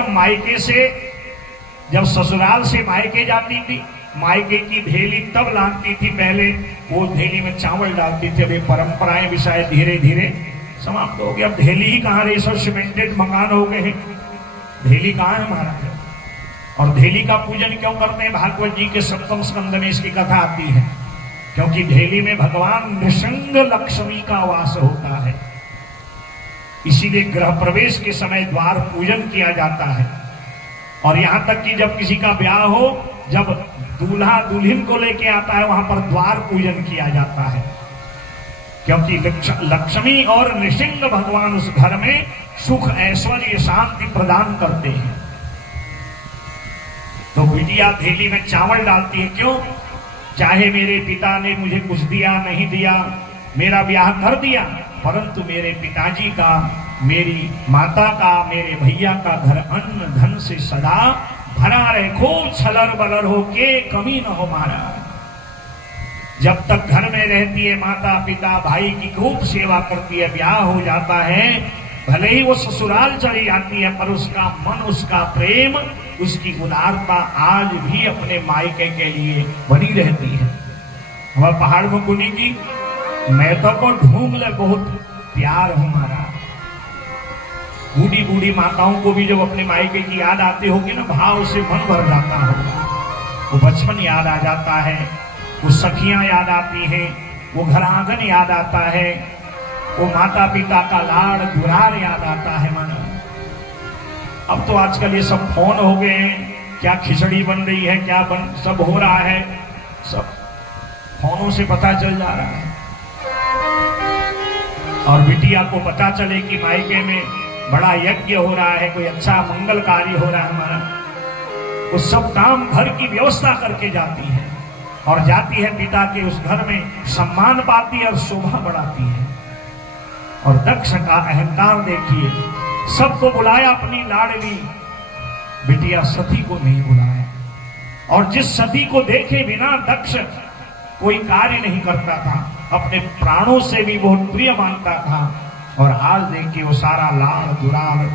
जब ससुराल से मायके जाती थी, मायके की धेली तब लाती थी, पहले वो धेली में चावल डालती थी। अब ये परंपराएं भी शायद धीरे धीरे समाप्त हो गई। अब धेली ही कहाँ रही, सब सीमेंटेड मकान हो गए हैं, धेली कहाँ है महाराज। और धेली का पूजन क्यों करते हैं, भागवत जी के 7वें स्कंद में इसकी कथा आती है, क्योंकि धेली में भगवान नृसिंह लक्ष्मी का वास होता है, इसीलिए गृह प्रवेश के समय द्वार पूजन किया जाता है। और यहां तक कि जब किसी का ब्याह हो, जब दूल्हा दुल्हन को लेके आता है, वहां पर द्वार पूजन किया जाता है, क्योंकि लक्ष्मी और नृसिंह भगवान उस घर में सुख ऐश्वर्य शांति प्रदान करते हैं। तो बिटिया धेली में चावल डालती है, क्यों? चाहे मेरे पिता ने मुझे कुछ दिया नहीं दिया, मेरा ब्याह कर दिया, परंतु मेरे पिताजी का, मेरी माता का, मेरे भैया का घर अन्न धन से सदा भरा रहे, खूब छलर बलर हो के कमी न हो महाराज। जब तक घर में रहती है माता पिता भाई की खूब सेवा करती है, ब्याह हो जाता है, भले ही वो ससुराल चली जाती है, पर उसका मन, उसका प्रेम, उसकी उदारता आज भी अपने मायके के लिए बनी रहती है। हमारे पहाड़ में कुनी की मैता को ढूंढ ले, बहुत प्यार हमारा। बूढ़ी बूढ़ी माताओं को भी जब अपने मायके की याद आती होगी ना, भाव से मन भर जाता होगा, वो बचपन याद आ जाता है, वो सखियां याद आती हैं, वो घर आंगन याद आता है, वो माता पिता का लाड़ दुलार याद आता है मानो। अब तो आजकल ये सब फोन हो गए हैं, क्या खिचड़ी बन रही है, क्या सब हो रहा है, सब फोनों से पता चल जा रहा है। और बिटिया को पता चले कि मायके में बड़ा यज्ञ हो रहा है, कोई अच्छा मंगल कार्य हो रहा है हमारा, वो सब काम घर की व्यवस्था करके जाती है और जाती है पिता के उस घर में, सम्मान पाती है और शोभा बढ़ाती है। और दक्ष का अहंकार देखिए, सबको बुलाया, अपनी लाडली बिटिया सती को नहीं बुलाया। और जिस सती को देखे बिना दक्ष कोई कार्य नहीं करता था, अपने प्राणों से भी बहुत प्रिय मानता था। और आज देखिए वो सारा लाड़ दुलार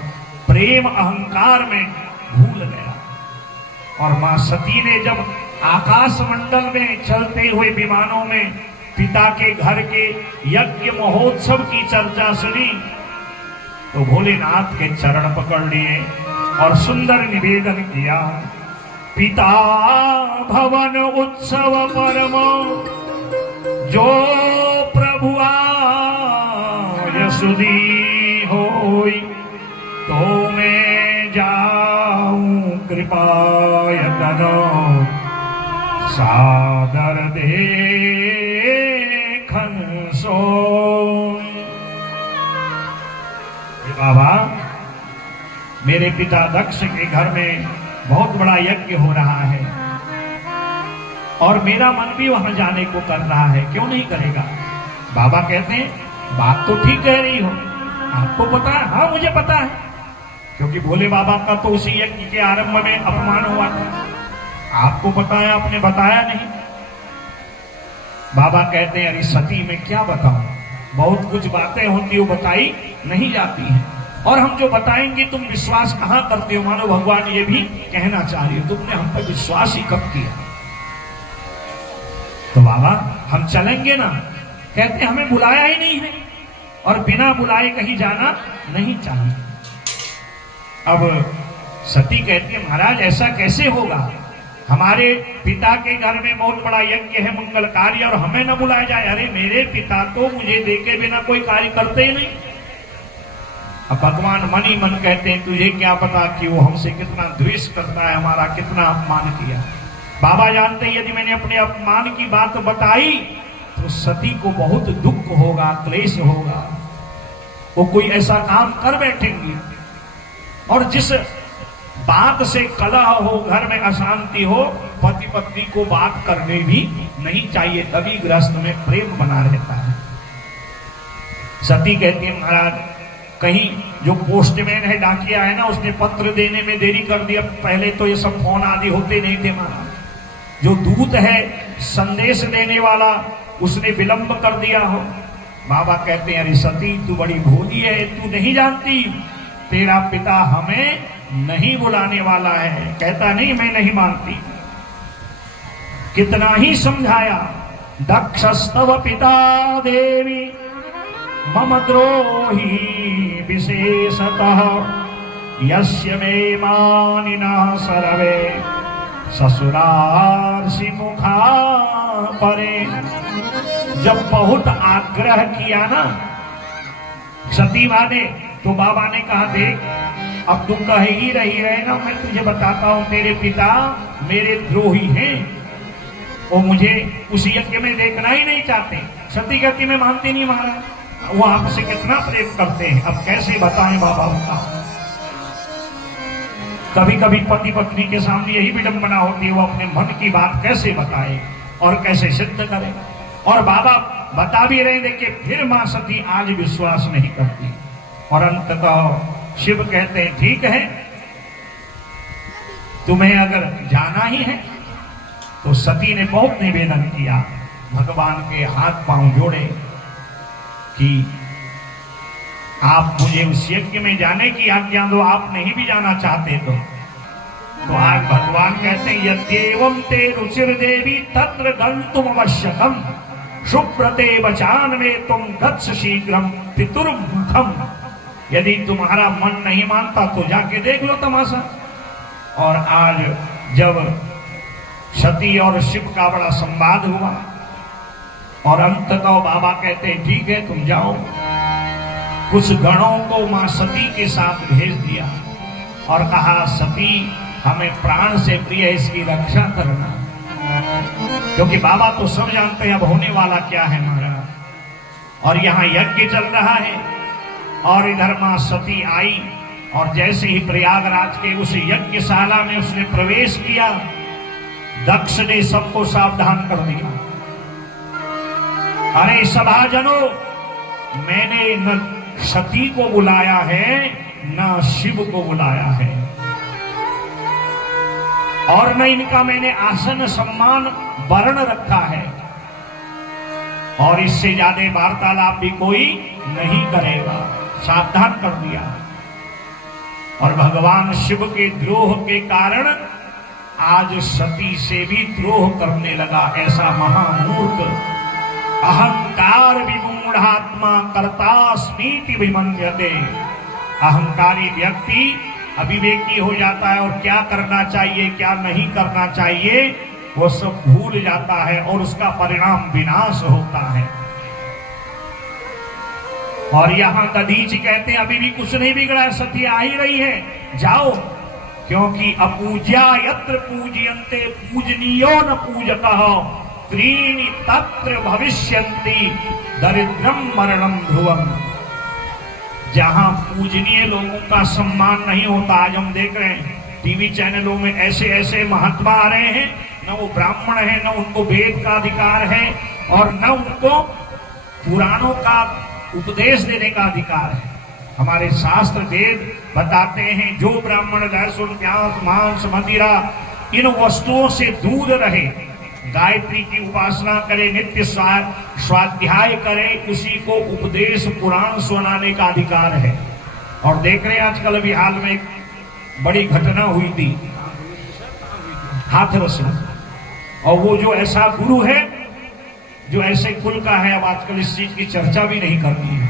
प्रेम अहंकार में भूल गया। और मां सती ने जब आकाश मंडल में चलते हुए विमानों में पिता के घर के यज्ञ महोत्सव की चर्चा सुनी, तो भोलेनाथ के चरण पकड़ लिए और सुंदर निवेदन किया, पिता भवन उत्सव परम जो प्रभुआ यशुदी होई, तो मैं जाऊं कृपायतन सादर देखन सो। बाबा, मेरे पिता दक्ष के घर में बहुत बड़ा यज्ञ हो रहा है और मेरा मन भी वहां जाने को कर रहा है, क्यों नहीं करेगा? बाबा कहते हैं, बात तो ठीक कह रही हो, आपको पता है? हाँ मुझे पता है, क्योंकि भोले बाबा का तो उसी यज्ञ के आरंभ में अपमान हुआ था। आपको पता है, आपने बताया नहीं। बाबा कहते हैं, अरे सती में क्या बताऊं, बहुत कुछ बातें होती वो बताई नहीं जाती हैं, और हम जो बताएंगे तुम विश्वास कहां करते हो? मानो भगवान ये भी कहना चाह रही हो, तुमने हम पर विश्वास ही कब किया? तो बाबा हम चलेंगे ना। कहते हमें बुलाया ही नहीं है और बिना बुलाए कहीं जाना नहीं चाहिए। अब सती कहती है, महाराज ऐसा कैसे होगा? हमारे पिता के घर में बहुत बड़ा यज्ञ है, मंगल कार्य, और हमें न बुलाया जाए। अरे मेरे पिता तो मुझे देखे बिना कोई कार्य करते ही नहीं। अब भगवान मन ही मन कहते हैं, तुझे क्या पता कि वो हमसे कितना द्वेष करता है, हमारा कितना अपमान किया। बाबा जानते हैं, यदि मैंने अपने अपमान की बात बताई तो सती को बहुत दुख होगा, क्लेश होगा, वो कोई ऐसा काम कर बैठेंगी। और जिस बात से कलह हो, घर में अशांति हो, पति पत्नी को बात करने भी नहीं चाहिए, तभी गृहस्थ में प्रेम बना रहता है। सती कहती है, महाराज कहीं जो पोस्टमैन है, डाकिया है ना, उसने पत्र देने में देरी कर दिया। पहले तो ये सब फोन आदि होते नहीं थे महाराज। जो दूत है संदेश देने वाला, उसने विलंब कर दिया हो। बाबा कहते हैं, अरे सती तू बड़ी भोली है, तू नहीं जानती तेरा पिता हमें नहीं बुलाने वाला है। कहता नहीं, मैं नहीं मानती। कितना ही समझाया, दक्षस्तव पिता देवी मम द्रोही विशेषतः यस्य मे मानिनः सर्वे ससुरार्षि मुखा परे। जब बहुत आग्रह किया ना सतीवा ने, तो बाबा ने कहा, देख अब तुम कह ही रही है ना, मैं तुझे बताता हूं, तेरे पिता मेरे द्रोही हैं, वो मुझे उस यज्ञ में देखना ही नहीं चाहते। सती कहती मैं मानती नहीं महाराज, वो आपसे कितना प्रेम करते हैं, अब कैसे बताएं बाबा उनका। कभी कभी पति पत्नी के सामने यही विडंबना होती है, वो अपने मन की बात कैसे बताए और कैसे सिद्ध करे। और बाबा बता भी रहे, देखिए फिर मां सती आज विश्वास नहीं करती। और अंततः शिव कहते हैं, ठीक है तुम्हें अगर जाना ही है। तो सती ने बहुत निवेदन किया, भगवान के हाथ पांव जोड़े कि आप मुझे उस यज्ञ में जाने की आज्ञा दो, आप नहीं भी जाना चाहते तो आज भगवान कहते हैं, यद्येवं ते रुचिर देवी तत्र गन्तुम आवश्यकम शुभ्रते वचान में तुम गच्छ शीघ्रम पितुर्मुखम। यदि तुम्हारा मन नहीं मानता तो जाके देख लो तमाशा। और आज जब सती और शिव का बड़ा संवाद हुआ और अंततः बाबा कहते हैं, ठीक है तुम जाओ। कुछ गणों को मां सती के साथ भेज दिया और कहा, सती हमें प्राण से प्रिय इसकी रक्षा करना, क्योंकि बाबा तो सब जानते हैं अब होने वाला क्या है महाराज। और यहां यज्ञ चल रहा है और इधर मां सती आई और जैसे ही प्रयागराज के उस यज्ञशाला में उसने प्रवेश किया, दक्ष ने सबको सावधान कर दिया। अरे सभाजनों, मैंने न सती को बुलाया है न शिव को बुलाया है, और न इनका मैंने आसन सम्मान वर्ण रखा है, और इससे ज्यादा वार्तालाप भी कोई नहीं करेगा, सावधान कर दिया। और भगवान शिव के द्रोह के कारण आज सती से भी द्रोह करने लगा ऐसा महामूर्ख, अहंकार विमूढ़ात्मा कर्तास्मीति विमन्यते। अहंकारी व्यक्ति अविवेकी हो जाता है और क्या करना चाहिए क्या नहीं करना चाहिए वो सब भूल जाता है और उसका परिणाम विनाश होता है। और यहां दधीच कहते हैं अभी भी कुछ नहीं बिगड़ा है, सती आ ही रही है, जाओ, क्योंकि अपूज्या यत्र पूजयन्ते पूजनीयो न पूजतः त्रीणि तत्र भविष्यन्ति दरिद्रम मरणम ध्रुवम। जहां पूजनीय लोगों का सम्मान नहीं होता, आज हम देख रहे हैं टीवी चैनलों में ऐसे ऐसे महात्मा आ रहे हैं, न वो ब्राह्मण है, न उनको वेद का अधिकार है और न उनको पुराणों का उपदेश देने का अधिकार है। हमारे शास्त्र वेद बताते हैं जो ब्राह्मण लहसुन प्याज मांस मदिरा इन वस्तुओं से दूर रहे, गायत्री की उपासना करे, नित्य स्वाध्याय करे, उसी को उपदेश पुराण सुनाने का अधिकार है। और देख रहे हैं आजकल अभी हाल में एक बड़ी घटना हुई थी हाथरस में, और वो जो ऐसा गुरु है जो ऐसे कुल का है, अब आजकल इस चीज की चर्चा भी नहीं करती है,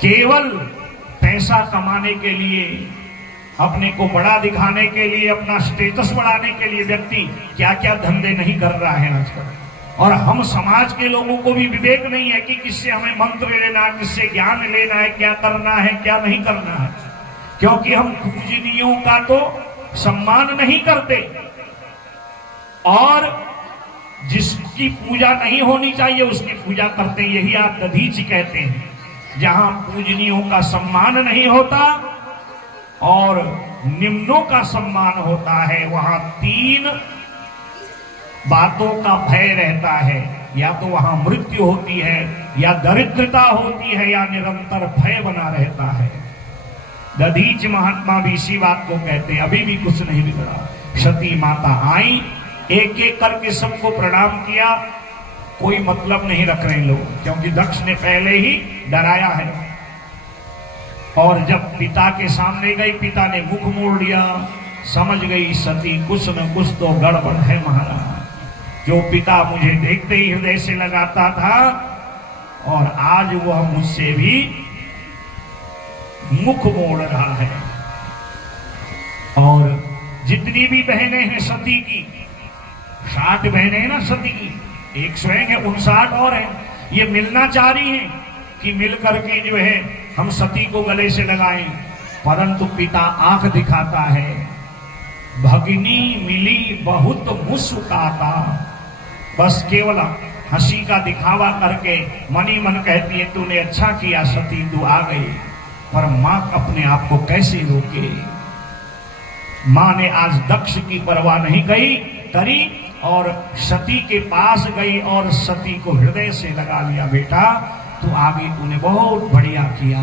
केवल पैसा कमाने के लिए, अपने को बड़ा दिखाने के लिए, अपना स्टेटस बढ़ाने के लिए व्यक्ति क्या क्या धंधे नहीं कर रहा है आजकल। और हम समाज के लोगों को भी विवेक नहीं है कि किससे हमें मंत्र लेना, किससे ज्ञान लेना है, क्या करना है क्या नहीं करना है, क्योंकि हम पूजनीयों का तो सम्मान नहीं करते और जिसकी पूजा नहीं होनी चाहिए उसकी पूजा करते हैं। यही आप दधीच कहते हैं, जहां पूजनीयों का सम्मान नहीं होता और निम्नों का सम्मान होता है, वहां तीन बातों का भय रहता है, या तो वहां मृत्यु होती है, या दरिद्रता होती है, या निरंतर भय बना रहता है। दधीच महात्मा भी इसी बात को कहते हैं, अभी भी कुछ नहीं बिगड़ा। सती माता आई, एक एक करके सबको प्रणाम किया, कोई मतलब नहीं रख रहे लोग, क्योंकि दक्ष ने पहले ही डराया है। और जब पिता के सामने गई, पिता ने मुख मोड़ लिया, समझ गई सती कुछ न कुछ तो गड़बड़ है महाराज। जो पिता मुझे देखते ही हृदय से लगाता था और आज वह मुझसे भी मुख मोड़ रहा है। और जितनी भी बहनें हैं सती की, 60 बहनें हैं ना सती की, एक स्वयं है 59 और हैं, ये मिलना चाह रही हैं कि मिल करके जो है हम सती को गले से लगाएं, परंतु पिता आंख दिखाता है, भगिनी मिली बहुत मुस्कुराता, बस केवल हंसी का दिखावा करके मनी मन कहती है तूने अच्छा किया सती, तू आ गई। पर मां अपने आप को कैसे रोके। मां ने आज दक्ष की परवाह नहीं करी और सती के पास गई और सती को हृदय से लगा लिया, बेटा तू आगे, तूने बहुत बढ़िया किया,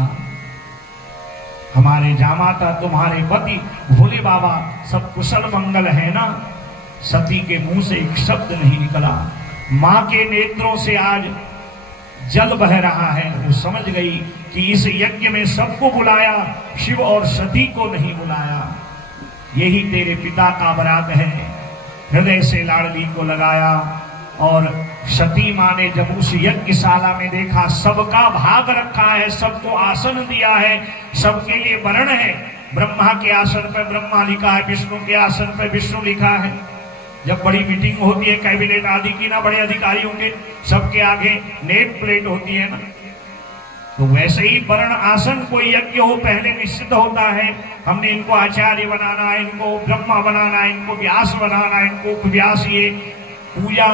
हमारे जामाता तुम्हारे पति भोले बाबा सब कुशल मंगल है ना। सती के मुंह से एक शब्द नहीं निकला, मां के नेत्रों से आज जल बह रहा है। वो समझ गई कि इस यज्ञ में सबको बुलाया, शिव और सती को नहीं बुलाया। यही तेरे पिता का अपराध है। हृदय से लाडली को लगाया और सती मां ने जब उस यज्ञशाला में देखा, सबका भाग रखा है, सबको आसन दिया है, सबके लिए वर्ण है। ब्रह्मा के आसन पर ब्रह्मा लिखा है, विष्णु के आसन पर विष्णु लिखा है। जब बड़ी मीटिंग होती है कैबिनेट आदि की ना, बड़े अधिकारी होंगे, सबके आगे नेम प्लेट होती है ना, तो वैसे ही वर्ण आसन कोई यज्ञ हो पहले निश्चित होता है, हमने इनको आचार्य बनाना, इनको ब्रह्मा बनाना, इनको व्यास बनाना, इनको उपव्यास, ये पूजा,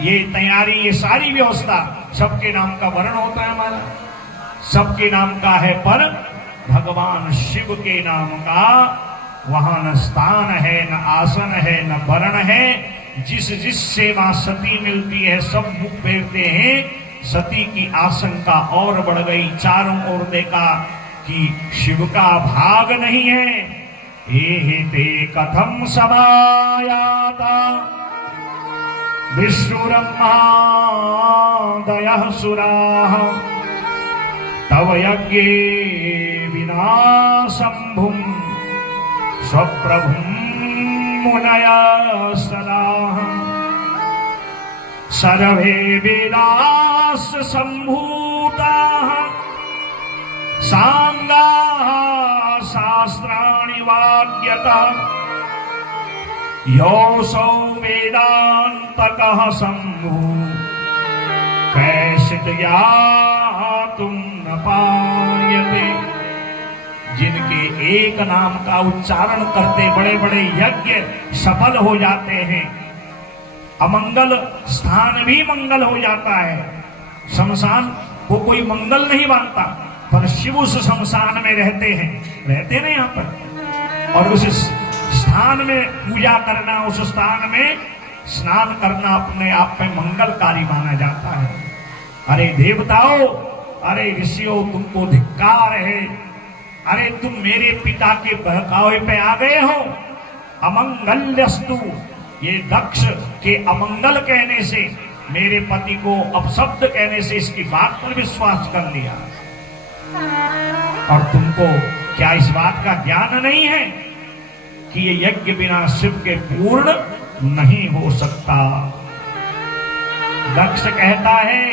ये तैयारी, ये सारी व्यवस्था सबके नाम का वर्ण होता है हमारा, सबके नाम का है, पर भगवान शिव के नाम का वहां न स्थान है, न आसन है, न वर्ण है। जिस जिस सेवा सती मिलती है सब मुख फेरते हैं। सती की आशंका और बढ़ गई, चारों ओर देखा कि शिव का भाग नहीं है। हे ते कथम सभायाता विष्णुरम्मा दयः सुराः तव यज्ञे विना शंभुं स्वप्रभुं मुनया सदा सर्वे वेदास सम्भूताः सांगाः शास्त्राणि वाग्यतः योऽसौ वेदान्तकः शम्भु कैचित् ज्ञातुं न पायते। जिनके एक नाम का उच्चारण करते बड़े बड़े यज्ञ सफल हो जाते हैं, अमंगल स्थान भी मंगल हो जाता है। शमशान को कोई मंगल नहीं मानता, पर शिव उस शमशान में रहते हैं, रहते ना यहाँ पर, और उस स्थान में पूजा करना, उस स्थान में स्नान करना अपने आप में मंगलकारी माना जाता है। अरे देवताओं, अरे ऋषियों, तुमको धिक्कार है। अरे तुम मेरे पिता के बहकावे पे आ गए हो। अमंगल्यस्तु, ये दक्ष के अमंगल कहने से, मेरे पति को अपशब्द कहने से इसकी बात पर विश्वास कर लिया। और तुमको क्या इस बात का ज्ञान नहीं है कि ये यज्ञ बिना शिव के पूर्ण नहीं हो सकता। दक्ष कहता है,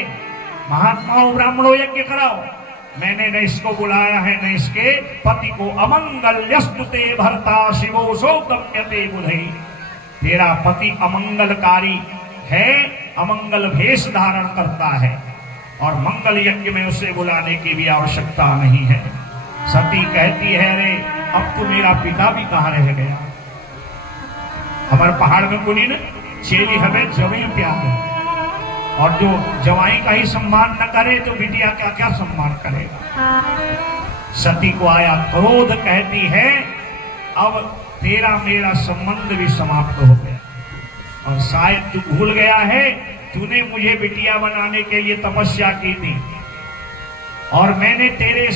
महात्माओं ब्राह्मणों यज्ञ कराओ। मैंने न इसको बुलाया है न इसके पति को। अमंगल्यस्तु ते भर्ता शिवो शोकम्यते बुधै। तेरा पति अमंगलकारी है, अमंगल भेष धारण करता है, और मंगल यज्ञ में उसे बुलाने की भी आवश्यकता नहीं है। सती कहती है, अरे अब तो मेरा पिता भी कहाँ रह गया। हमारे पहाड़ में कुनी ने चेली हमें जमी प्यार है, और जो जवाई का ही सम्मान न करे तो बिटिया क्या क्या सम्मान करेगा। सती को आया क्रोध, कहती है अब तेरा मेरा संबंध भी समाप्त हो गया, और शायद तू भूल गया है, तूने मुझे बिटिया बनाने के लिए तपस्या की थी, और मैंने तेरे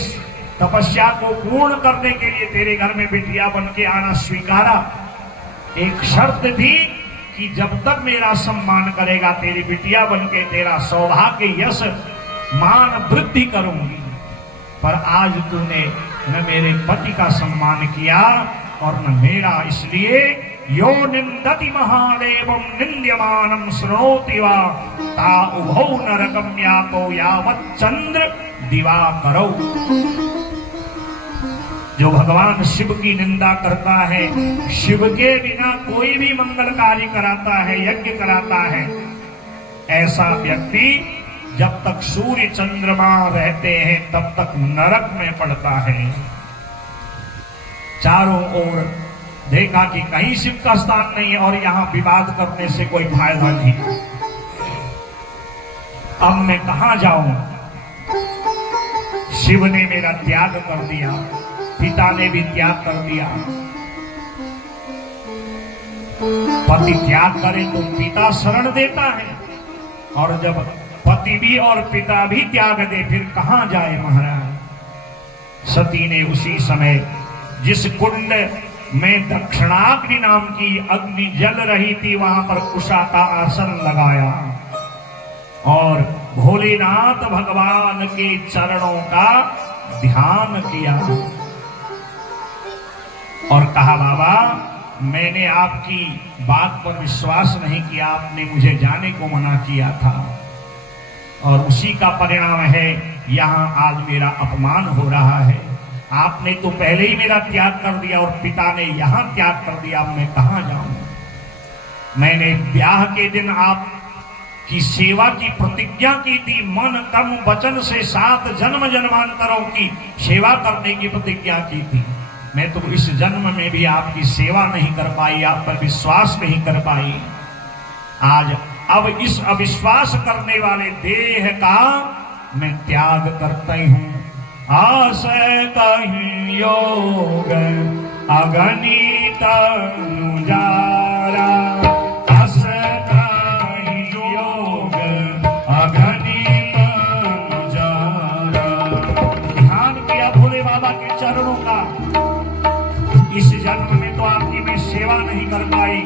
तपस्या को पूर्ण करने के लिए तेरे घर में बिटिया बन के आना स्वीकारा। एक शर्त थी कि जब तक मेरा सम्मान करेगा तेरी बिटिया बनके तेरा सौभाग्य यश मान वृद्धि करूंगी। पर आज तूने न मेरे पति का सम्मान किया और न मेरा, इसलिए यो निंदति महादेवम निंद्यमानम श्रोति वा ता उभौ नरकम यातो यावत् चंद्र दिवाकरौ। जो भगवान शिव की निंदा करता है, शिव के बिना कोई भी मंगल कार्य कराता है, यज्ञ कराता है, ऐसा व्यक्ति जब तक सूर्य चंद्रमा रहते हैं तब तक नरक में पड़ता है। चारों ओर देखा कि कहीं शिव का स्थान नहीं है, और यहां विवाद करने से कोई फायदा नहीं। अब मैं कहां जाऊं? शिव ने मेरा त्याग कर दिया, पिता ने भी त्याग कर दिया। पति त्याग करे तो पिता शरण देता है, और जब पति भी और पिता भी त्याग दे फिर कहां जाए महाराज। सती ने उसी समय जिस कुंड में दक्षिणाग्नि नाम की अग्नि जल रही थी वहां पर कुशा का आसन लगाया, और भोलेनाथ भगवान के चरणों का ध्यान किया, और कहा बाबा मैंने आपकी बात पर विश्वास नहीं किया, आपने मुझे जाने को मना किया था, और उसी का परिणाम है यहाँ आज मेरा अपमान हो रहा है। आपने तो पहले ही मेरा त्याग कर दिया और पिता ने यहाँ त्याग कर दिया, अब मैं कहाँ जाऊं। मैंने ब्याह के दिन आप की सेवा की प्रतिज्ञा की थी, मन कर्म वचन से 7 जन्म जन्मांतरों की सेवा करने की प्रतिज्ञा की थी। मैं तो इस जन्म में भी आपकी सेवा नहीं कर पाई, आप पर विश्वास नहीं कर पाई। आज अब इस अविश्वास करने वाले देह का मैं त्याग करता हूं। आस कहीं योग अगणित अनुजारा, आस कहीं योग अगणित अनुजारा। ध्यान किया भोले बाबा के चरणों का। इस जन्म में तो आपकी मैं सेवा नहीं कर पाई।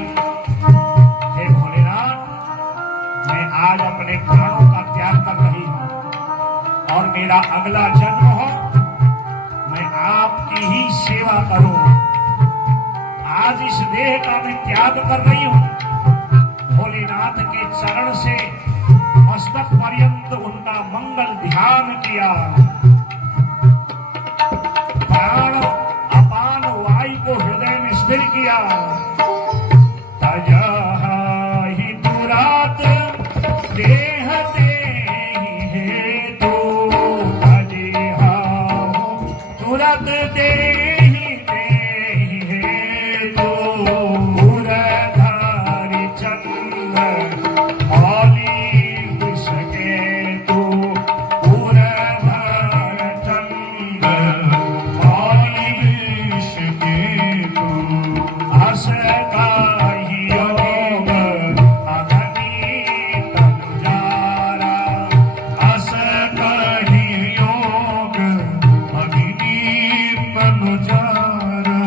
हे भोलेनाथ, मैं आज अपने प्राणों का त्याग कर रही हूं और मेरा अगला जन्म हो मैं आपकी ही सेवा करूं। आज इस देह का मैं त्याग कर रही हूं। भोलेनाथ के चरण से मस्तक पर्यंत उनका मंगल ध्यान किया। प्राण अपान वायु को हृदय में स्थिर किया। तजहि दुरात देह देहि हेतु, तजहि तुरत देहि देहि हेतु। उरधारि चंद्र मौली विषकेतु, उरधारि चंद्र मौली विषकेतु। आस काहि योग अगणित अनुजारा, आस काहि योग अगणित अनुजारा।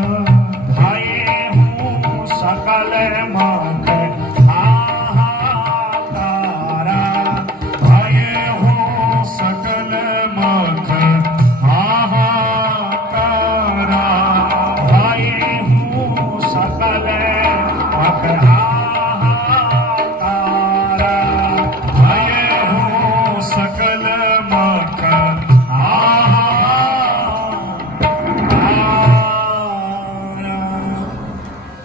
भाये हूँ सकल मख हाहाकारा, भाये हूँ सकल मख हाहाकारा। भाये हूँ सकल मख हाहाकारा, भाये हूँ सकल मख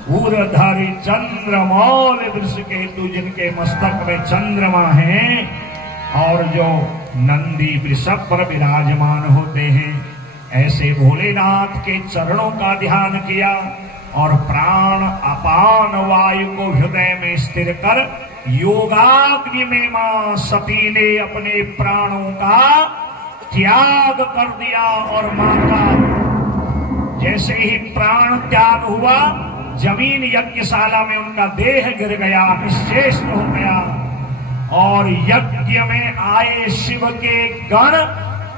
पूरधारी चंद्रमौल दृश्य केतु, जिनके मस्तक में चंद्रमा है और जो नंदी वृषभ पर विराजमान होते हैं, ऐसे भोलेनाथ के चरणों का ध्यान किया और प्राण अपान वायु को हृदय में स्थिर कर योगाग्नि में मां सती ने अपने प्राणों का त्याग कर दिया। और मां का जैसे ही प्राण त्याग हुआ, जमीन यज्ञशाला में उनका देह गिर गया, निश्चेष्ट हो गया। और यज्ञ में आए शिव के गण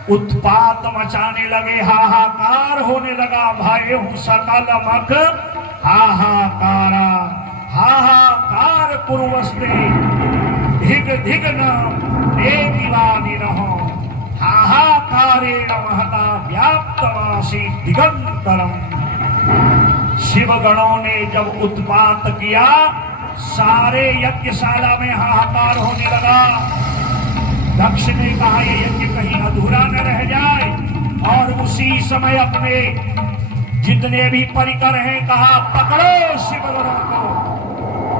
उत्पात मचाने लगे, हाहाकार होने लगा। भाई हूं सकल मख हाहाकारा, हाहाकार कुर्वस्ते धिग धिग न देवानि रहो, हाहाकारेण महता व्याप्तमासी दिगंतरम। शिव गणों ने जब उत्पात किया, सारे यज्ञशाला में हाहाकार होने लगा। दक्ष ने कहा ये यज्ञ कहीं अधूरा न रह जाए, और उसी समय अपने जितने भी परिकर हैं कहा पकड़ो शिव गणों को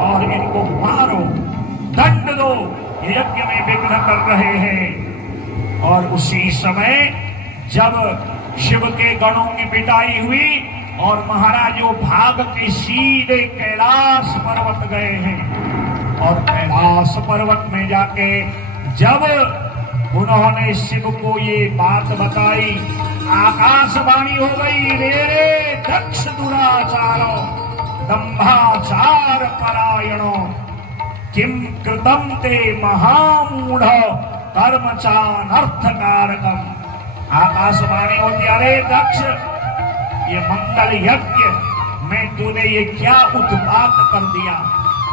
और इनको मारो, दंड दो, ये यज्ञ में विघ्न कर रहे हैं। और उसी समय जब शिव के गणों की पिटाई हुई और महाराज वो भाग के सीधे कैलाश पर्वत गए हैं। और कैलाश पर्वत में जाके जब उन्होंने शिव को ये बात बताई, आकाशवाणी हो गई, रे रे दक्ष दुराचारो दंभाचार परायणो, किम कृतम ते महामूढ़ कर्मचानर्थ कारकम। आकाशवाणी होती, अरे दक्ष, ये मंगल यज्ञ में तूने ये क्या उत्पात कर दिया।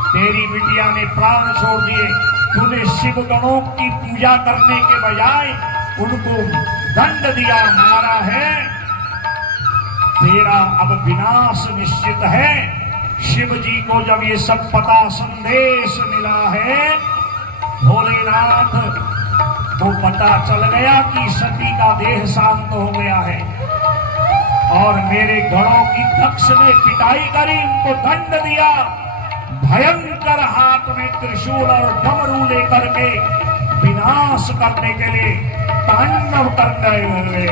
तेरी बिटिया ने प्राण छोड़ दिए, तूने शिव गणों की पूजा करने के बजाय उनको दंड दिया, मारा है। तेरा अब विनाश निश्चित है। शिव जी को जब ये सब पता संदेश मिला है, भोलेनाथ को पता चल गया कि सती का देह शांत हो गया है और मेरे गणों की दक्ष ने पिटाई करी, उनको दंड दिया। भयंकर हाथ में त्रिशूल और डमरू लेकर के विनाश करने के लिए तांडव करने लगे।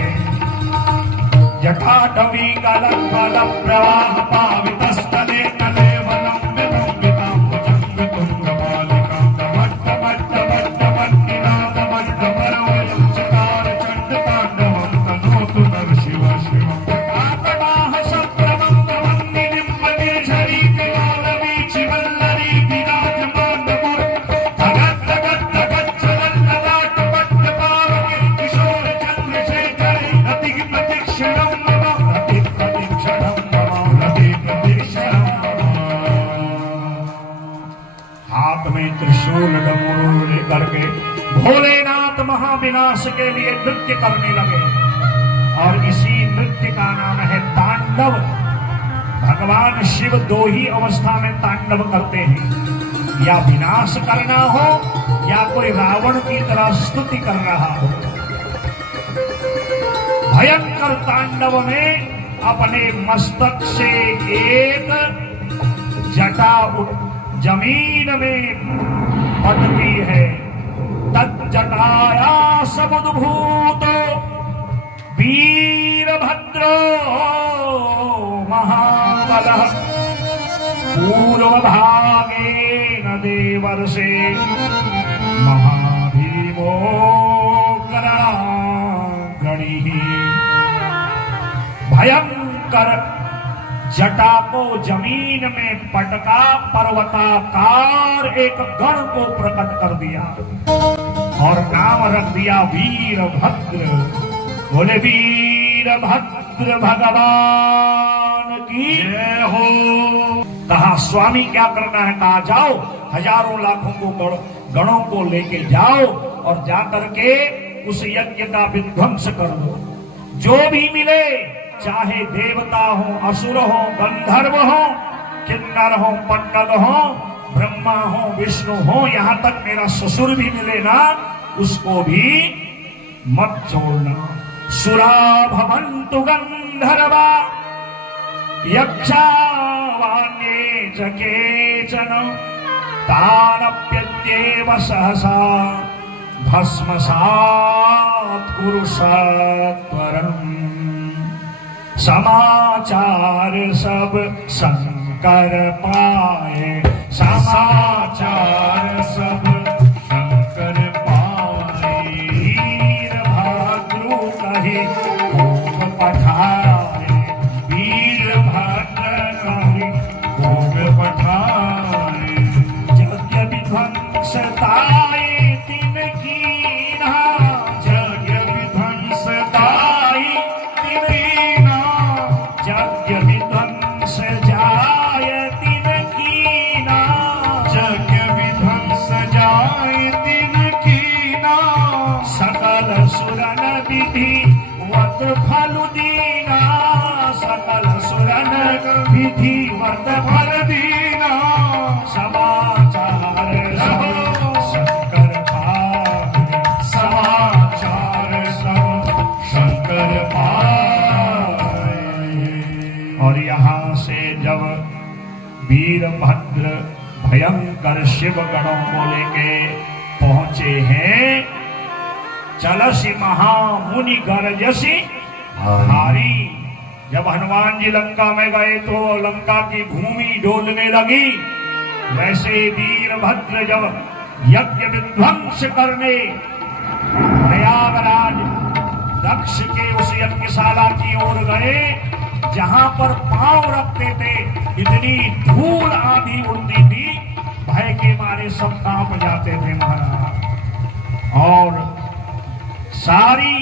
जटाटवी कलम कलम प्रवाह पावितस्थले कलेवलम विलंबितां भुजंग तुंगमालिकां दमट्टमट्टमट्टमट्टिनादमट्टमरवयं चकार चंड तांडवं तनोतु नर शिव शिव आपदाः सप्रमं प्रवन्निनिं मतिर्झरी विलोलवी चिवल्लरी विराजमानमूर् धगत् धगत् धगत् चलल्ललाट पट्टपावके किशोर चन्द्रशेखर रतिः प्रतीक्षणं हाथ में त्रिशूल डमरू लेकर के भोलेनाथ महाविनाश के लिए नृत्य करने लगे। और इसी नृत्य का नाम है तांडव। भगवान शिव दो ही अवस्था में तांडव करते हैं, या विनाश करना हो या कोई रावण की तरह स्तुति कर रहा हो। भयंकर तांडव में अपने मस्तक से एक जटा जमीन में पड़ती है। तज्जटाया समुद्भूत वीरभद्रो महाबलः पूर्वभागेन देवर्षे महाभीमो गणिः। भयंकर जटा को जमीन में पटका पर्वताकार एक गण को प्रकट कर दिया और नाम रख दिया वीरभद्र। बोले वीरभद्र भगवान की जय हो। कहा स्वामी क्या करना है? कहा जाओ हजारों लाखों को गणों को लेके जाओ और जाकर के उस यज्ञ का विध्वंस कर दो। जो भी मिले, चाहे देवता हो, असुर हो, गंधर्व हो, किन्नर हो, पन्नग हो, ब्रह्मा हो, विष्णु हो, यहां तक मेरा ससुर भी मिले ना, उसको भी मत छोड़ना। सुरा भवन्तु गंधर्वा यक्षा वान्ये च केचन तानप्यत्येव सहसा भस्मसात् कुरु सत्वरम्। समाचार सब शंकर पाए, समाचार सब शंकर पाए। वीरभद्र कहे भोग पठाए, वीरभद्र कहे भोग पठाए। यज्ञ विध्वंसताए तिन कीन्हा, यज्ञ विध्वंसताए यज्ञ विध्वंस जाय तिन कीना, यज्ञ विध्वंस जाय तिन कीना। सकल सुरन विधि वत फल दीना, सकल सुरन विधि वत फल दीना। समाचार सब शंकर पाए, समाचार सब शंकर पाए। और यहां से जब वीरभद्र भयंकर शिव गणों को लेके पहुंचे हैं, चलसी महामुनि गरजसी हारी। जब हनुमान जी लंका में गए तो लंका की भूमि डोलने लगी, वैसे वीरभद्र जब यज्ञ विध्वंस करने प्रयागराज दक्ष के उस यज्ञशाला की ओर गए, जहां पर पांव रखते थे इतनी धूल आंधी उड़ती थी, भय के मारे सब कांप जाते थे महाराज। और सारी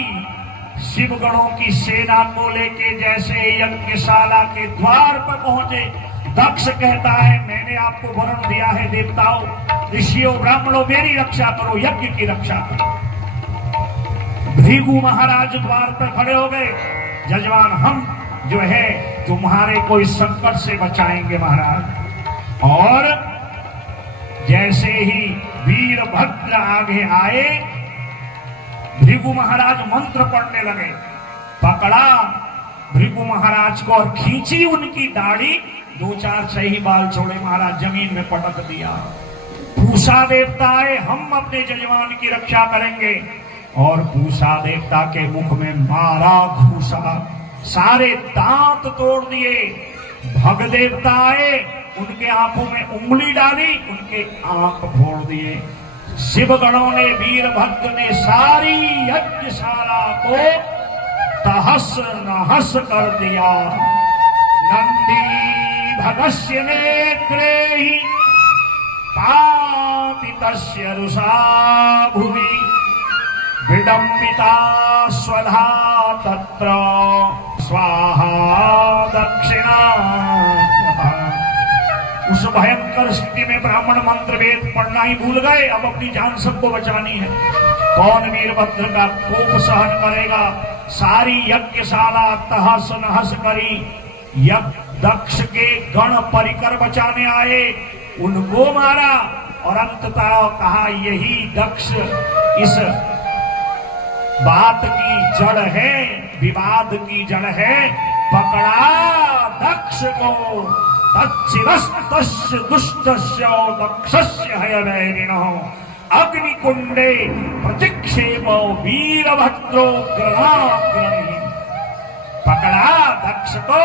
शिवगणों की सेना को लेके जैसे यज्ञशाला के द्वार पर पहुंचे, दक्ष कहता है मैंने आपको वरण दिया है देवताओं, ऋषियों, ब्राह्मणों, मेरी रक्षा करो, यज्ञ की रक्षा करो। भृगु महाराज द्वार पर खड़े हो गए, जजमान हम जो है तुम्हारे कोई संकट से बचाएंगे महाराज। और जैसे ही वीरभद्र आगे आए, भृगु महाराज मंत्र पढ़ने लगे, पकड़ा भृगु महाराज को और खींची उनकी दाढ़ी दो चार सही बाल छोड़े महाराज जमीन में पटक दिया। पूषा देवता आए, हम अपने जजमान की रक्षा करेंगे, और पूषा देवता के मुख में मारा घूसा, सारे दांत तोड़ दिए। भग देवता आए, उनके आंखों में उंगली डाली, उनके आंख फोड़ दिए। शिवगणों ने, वीरभद्र ने सारी यज्ञशाला को तहस नहस कर दिया। नंदी भगस्य नेत्रे ही पातितस्य रुषा भुवि विडम्बिता स्वधा तत्र स्वाहा दक्षिणा। उस भयंकर स्थिति में ब्राह्मण मंत्र वेद पढ़ना ही भूल गए, अब अपनी जान सबको बचानी है। कौन वीरभद्र का कोप सहन करेगा? सारी यज्ञशाला तहस नहस करी। यज्ञ दक्ष के गण परिकर बचाने आए, उनको मारा, और अंततः कहा यही दक्ष इस बात की जड़ है, विवाद की जड़ है। पकड़ा दक्ष को, तच्चिरस्तस्य दुष्टस्य दक्षस्य हयवैरिणो अग्निकुंडे प्रतिक्षेपो वीरभद्रो ग्रहाग्रणी। पकड़ा दक्ष को,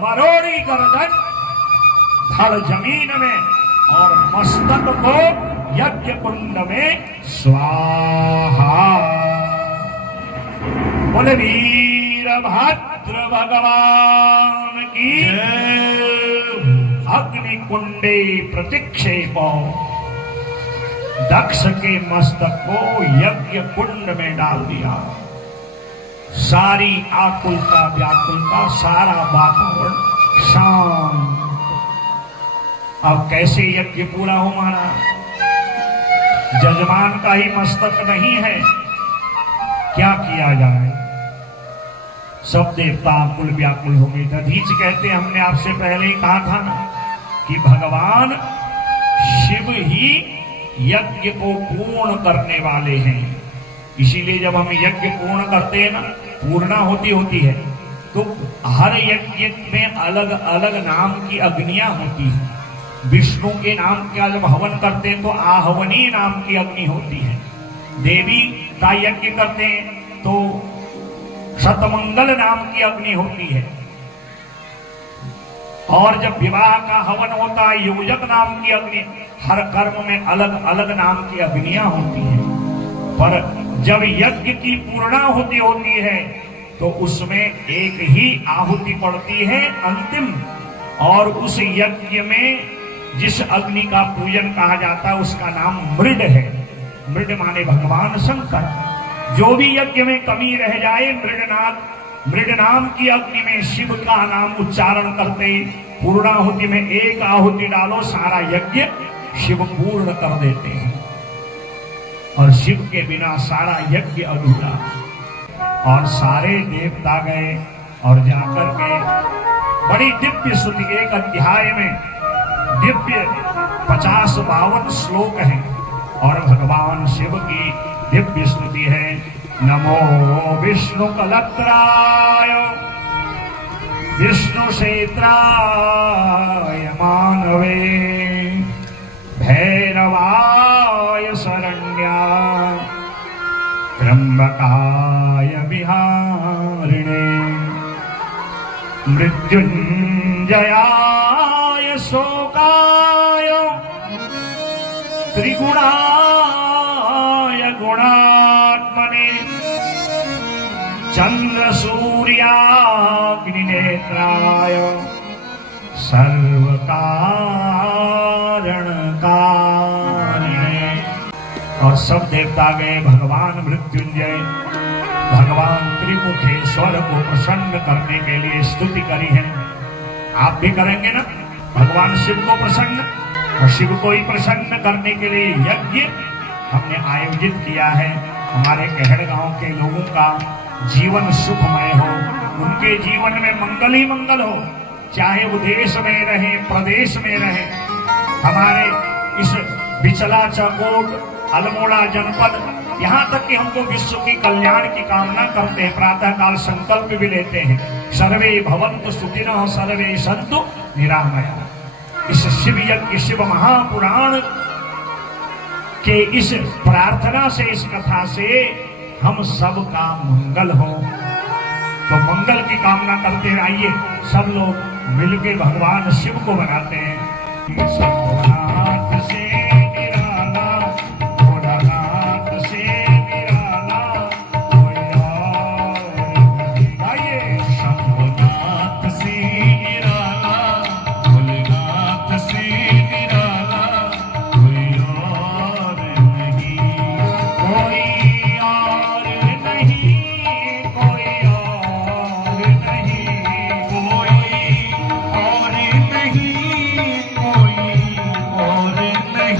मरोड़ी गर्दन धड़ जमीन में, और मस्तक को यज्ञ कुंड में स्वाहा। बोले वीरभद्र भगवान की अग्निकुंडे प्रतिक्षेपो। दक्ष के मस्तक को यज्ञ कुंड में डाल दिया। सारी आकुलता व्याकुलता, सारा वातावरण शांत। अब कैसे यज्ञ पूरा हो महाराज? जजमान का ही मस्तक नहीं है, क्या किया जाए? सब देवता आकुल व्याकुल हो गए। दधीच कहते, हमने आपसे पहले ही कहा था ना कि भगवान शिव ही यज्ञ को पूर्ण करने वाले हैं। इसीलिए जब हम यज्ञ पूर्ण करते हैं ना, पूर्णा होती है, तो हर यज्ञ में अलग अलग नाम की अग्नियां होती हैं। विष्णु के नाम का जब हवन करते हैं तो आहवनी नाम की अग्नि होती है। देवी का यज्ञ करते हैं तो शतमंगल नाम की अग्नि होती है। और जब विवाह का हवन होता है, योजक नाम की अग्नि। हर कर्म में अलग अलग नाम की अग्नियां होती हैं। पर जब यज्ञ की पूर्णाहुति होती है तो उसमें एक ही आहुति पड़ती है, अंतिम। और उस यज्ञ में जिस अग्नि का पूजन कहा जाता है उसका नाम मृड है। मृड माने भगवान शंकर। जो भी यज्ञ में कमी रह जाए, मृड नाम की अग्नि में शिव का नाम उच्चारण करते पूर्णाहुति में एक आहुति डालो, सारा यज्ञ शिव पूर्ण कर देते हैं। और शिव के बिना सारा यज्ञ अधूरा। और सारे देवता गए और जाकर के बड़ी दिव्य स्तुति, एक अध्याय में दिव्य 50-52 श्लोक हैं। और भगवान शिव की दिव्य स्तुति है। नमो विष्णु कलत्राय विष्णु क्षेत्राय मानवे भैरवाय शरण्याय त्र्यंबकाय विहारिणे मृत्युंजयाय शोकाय त्रिगुणाय गुणात्मने चंद्र सूर्याग्निनेत्राय सर्व कारण कारिणे। और सब देवता गए भगवान मृत्युंजय, भगवान त्रिमुखेश्वर को प्रसन्न करने के लिए स्तुति करी है। आप भी करेंगे ना भगवान शिव को प्रसन्न? और शिव को ही प्रसन्न करने के लिए यज्ञ हमने आयोजित किया है। हमारे कहड़ गांव के लोगों का जीवन सुखमय हो, उनके जीवन में मंगल ही मंगल हो, चाहे वो देश में रहे प्रदेश में रहे। हमारे इस बिचला चकोट अल्मोड़ा जनपद, यहाँ तक कि हमको विश्व की कल्याण की कामना करते हैं। प्रातः काल संकल्प भी लेते हैं, सर्वे भवन्तु सुखिनः सर्वे सन्तु निरामय। इस शिव यज्ञ शिव महापुराण के इस प्रार्थना से, इस कथा से हम सब का मंगल हो। तो मंगल की कामना करते हैं। आइए सब लोग मिलके भगवान शिव को बनाते हैं। शंभुनाथ से निराला, भोलानाथ से निराला, कोई और नहीं। आइए शंभुनाथ से निराला, भोलेनाथ से निराला, कोई और नहीं, कोई और नहीं, कोई और नहीं, कोई और नहीं, कोई और नहीं।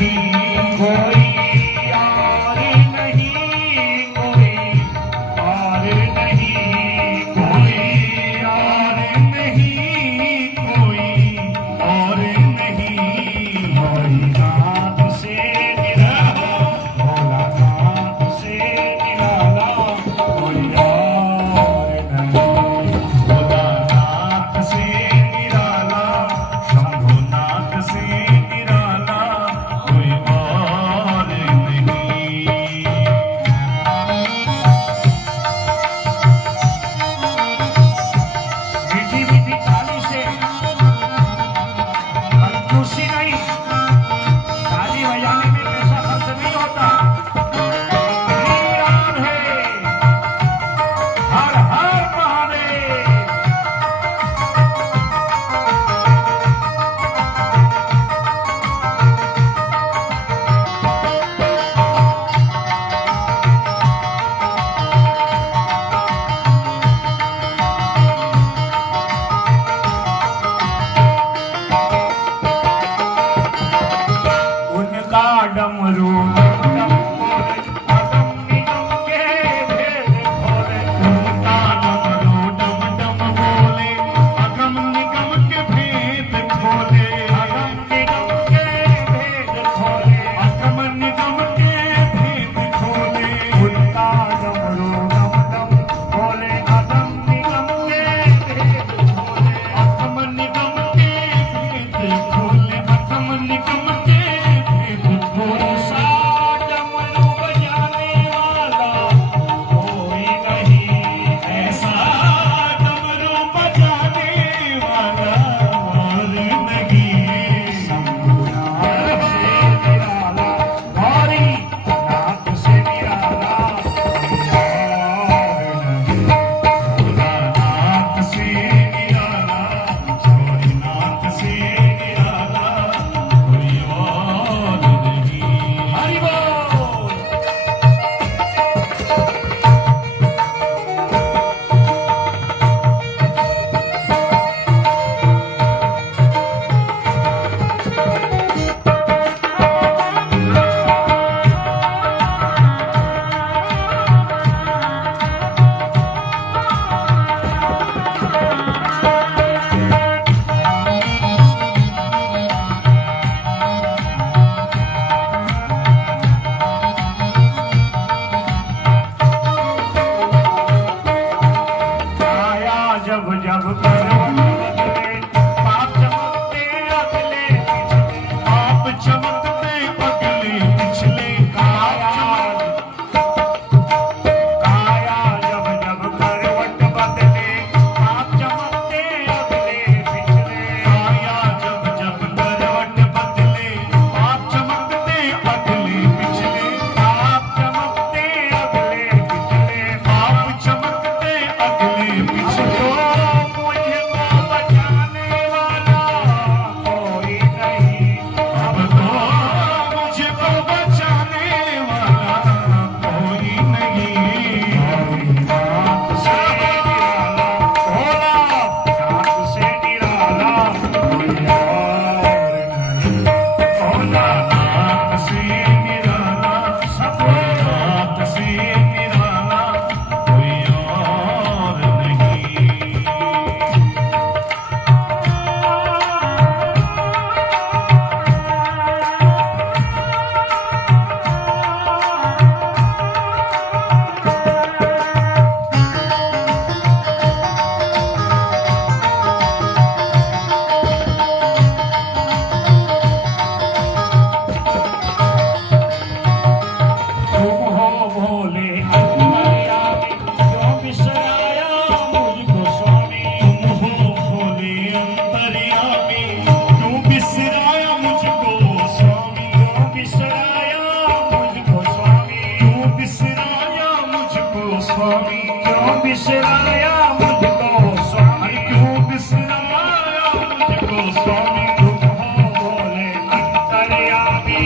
स्वामी क्यों बिसराया मुझको स्वामी, क्यों बिसराया मुझको स्वामी तुम हो बोले अंतर्यामी,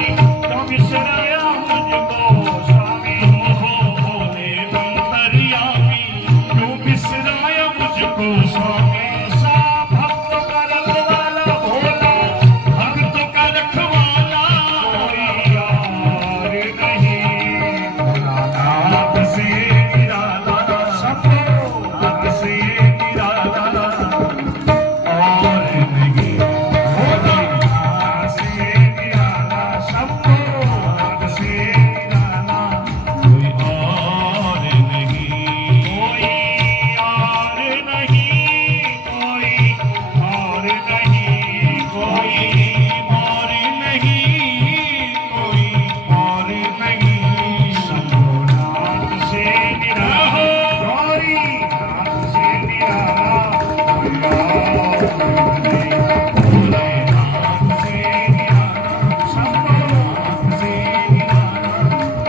क्यों बिसराया मुझको स्वामी, तुम हो भोले अंतर्यामी क्यों बिसराया मुझको स्वामी ऐसा भक्त का रखवाला भोला भक्त का रखवाला कोई और नहीं, नाथ से निराला सबको नाथ से निराला और नहीं भोले नाथ से निराला सबको नाथ से निराला कोई और नहीं कोई और नहीं, कोई और नहीं, कोई और नहीं कोई और नहीं नाथ से निराला, गौरी नाथ से निराला कोई और नहीं, भोले नाथ से निराला सबको नाथ से निराला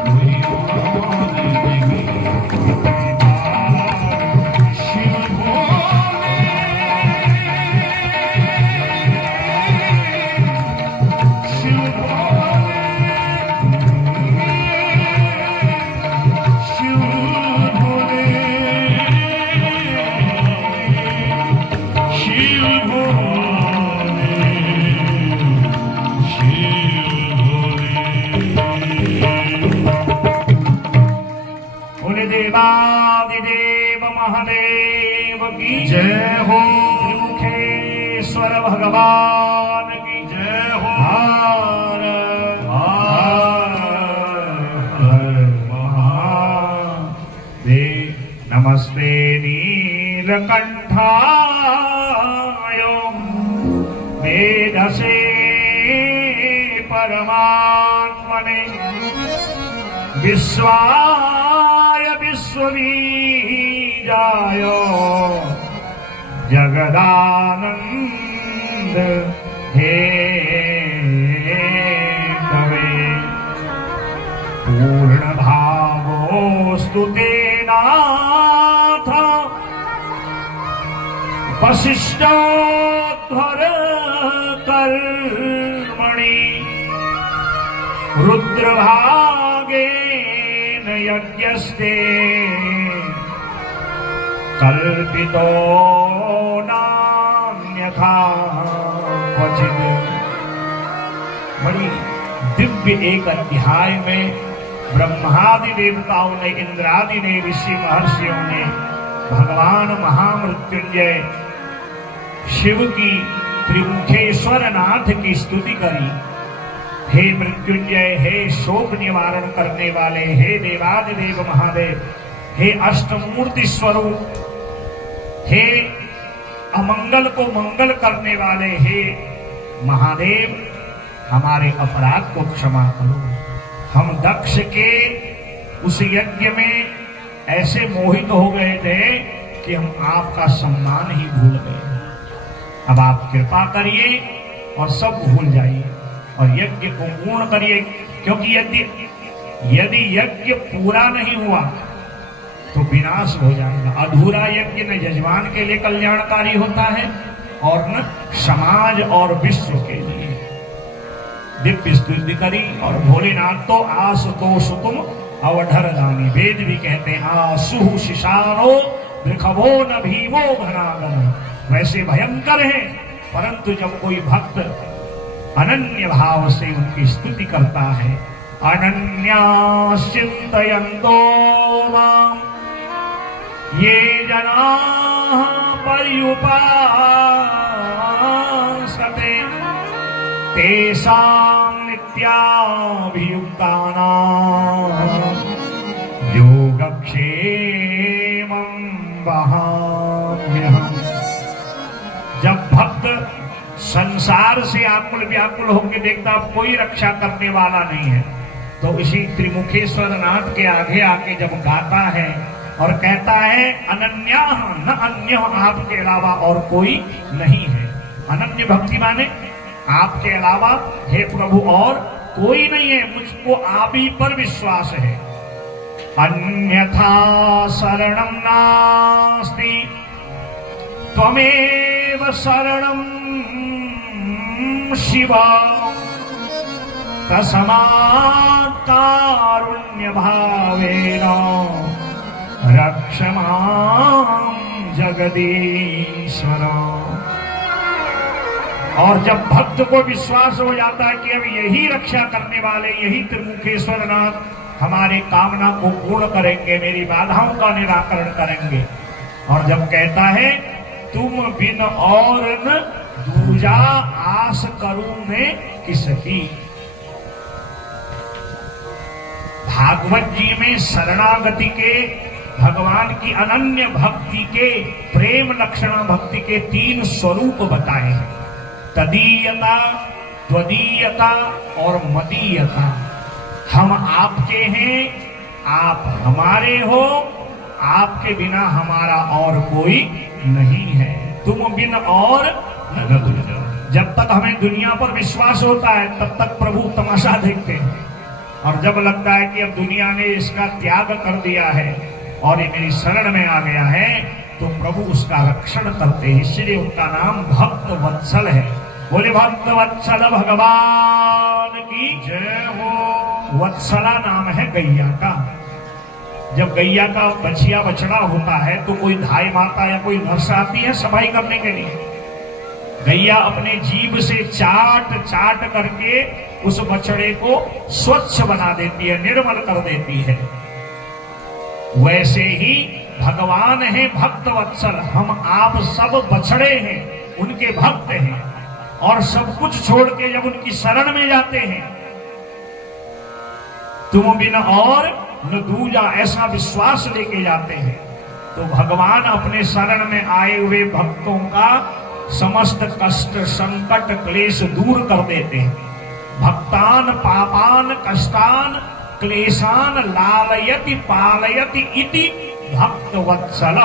कोई और नहीं शिव शिव शिव भोले, शिव भोले शिव भोले बोले देवादिदेव महादेव की जय हो त्रिमुखेश्वर भगवान की जय हो हर हर महादेव। नमस्ते नीलकंठाय वेदसे परमात्मने विश्वाय विश्वबीजाय जगदानंद हे कवे पूर्ण भावोस्तु ते नाथ वसिष्ठोद्धर कर्मणि रुद्रभागेन यज्ञस्ते कल्पितो नान्यथा क्वचित्। बड़ी दिव्य एक अध्याय में ब्रह्मादि देवताओं ने, इंद्रादि ने, ऋषि महर्षियों ने भगवान महामृत्युंजय शिव की त्रिमुखेश्वर नाथ की स्तुति करी। हे मृत्युंजय, हे शोक निवारण करने वाले, हे देवादिदेव महादेव, हे अष्टमूर्ति स्वरूप, हे अमंगल को मंगल करने वाले, हे महादेव, हमारे अपराध को क्षमा करो। हम दक्ष के उस यज्ञ में ऐसे मोहित हो गए थे कि हम आपका सम्मान ही भूल गए। अब आप कृपा करिए और सब भूल जाइए और यज्ञ को पूर्ण करिए, क्योंकि यदि यज्ञ पूरा नहीं हुआ तो विनाश हो जाएगा। अधूरा यज्ञ न यजमान के लिए कल्याणकारी होता है और न समाज और विश्व के लिए। दिव्य स्तुति करी और भोलेनाथ तो आशुतोष तुम अवधर दानी, वेद भी कहते हैं आसु शिशानो वृखभो न भीमो घनागन। वैसे भयंकर है, परंतु जब कोई भक्त अनन्य भाव से उनकी स्तुति करता है, अनन्या चिंतयन्तो माम ये जनाः पर्युपासते तेषां नित्याभियुक्तानां योगक्षेमं वहाम्यहम्। जब भक्त संसार से आकुल व्याकुल होकर देखता अब कोई रक्षा करने वाला नहीं है, तो इसी त्रिमुखेश्वर नाथ के आगे आके जब गाता है और कहता है अनन्या न अन्य, आपके अलावा और कोई नहीं है। अनन्य भक्ति माने आपके अलावा हे प्रभु और कोई नहीं है, मुझको आप ही पर विश्वास है। अन्यथा शरणं नास्ति त्वमेव शरणं शिव तस्मात् कारुण्यभावेन रक्ष मां जगदीश्वर। और जब भक्त को विश्वास हो जाता है कि अब यही रक्षा करने वाले, यही त्रिमुखेश्वर नाथ हमारे कामना को पूर्ण करेंगे, मेरी बाधाओं का निराकरण करेंगे, और जब कहता है तुम बिन और न दूजा आस करूं मैं किसकी। भागवत जी में शरणागति के, भगवान की अनन्य भक्ति के, प्रेम लक्षणा भक्ति के 3 स्वरूप बताए हैं, तदीयता, त्वदीयता और मदीयता। हम आपके हैं, आप हमारे हो, आपके बिना हमारा और कोई नहीं है। तुम बिन और न दूजा। जब तक हमें दुनिया पर विश्वास होता है तब तक प्रभु तमाशा देखते हैं, और जब लगता है कि अब दुनिया ने इसका त्याग कर दिया है और ये मेरी शरण में आ गया है, तो प्रभु उसका रक्षण करते हैं। इसलिए उनका नाम भक्त वत्सल है। बोले भक्त वत्सल भगवान की जय हो। वत्सला नाम है गैया का। जब गैया का बछिया बछड़ा होता है तो कोई धाई माता या कोई नर्स आती है सफाई करने के लिए। गैया अपने जीभ से चाट चाट करके उस बछड़े को स्वच्छ बना देती है, निर्मल कर देती है। वैसे ही भगवान है भक्त वत्सल। हम आप सब बछड़े हैं, उनके भक्त हैं, और सब कुछ छोड़ के जब उनकी शरण में जाते हैं, तुम बिन और न दूजा, ऐसा विश्वास लेके जाते हैं, तो भगवान अपने शरण में आए हुए भक्तों का समस्त कष्ट, संकट, क्लेश दूर कर देते हैं। भक्तान पापान कष्टान क्लेशान लालयति पालयति इति भक्त वत्सल।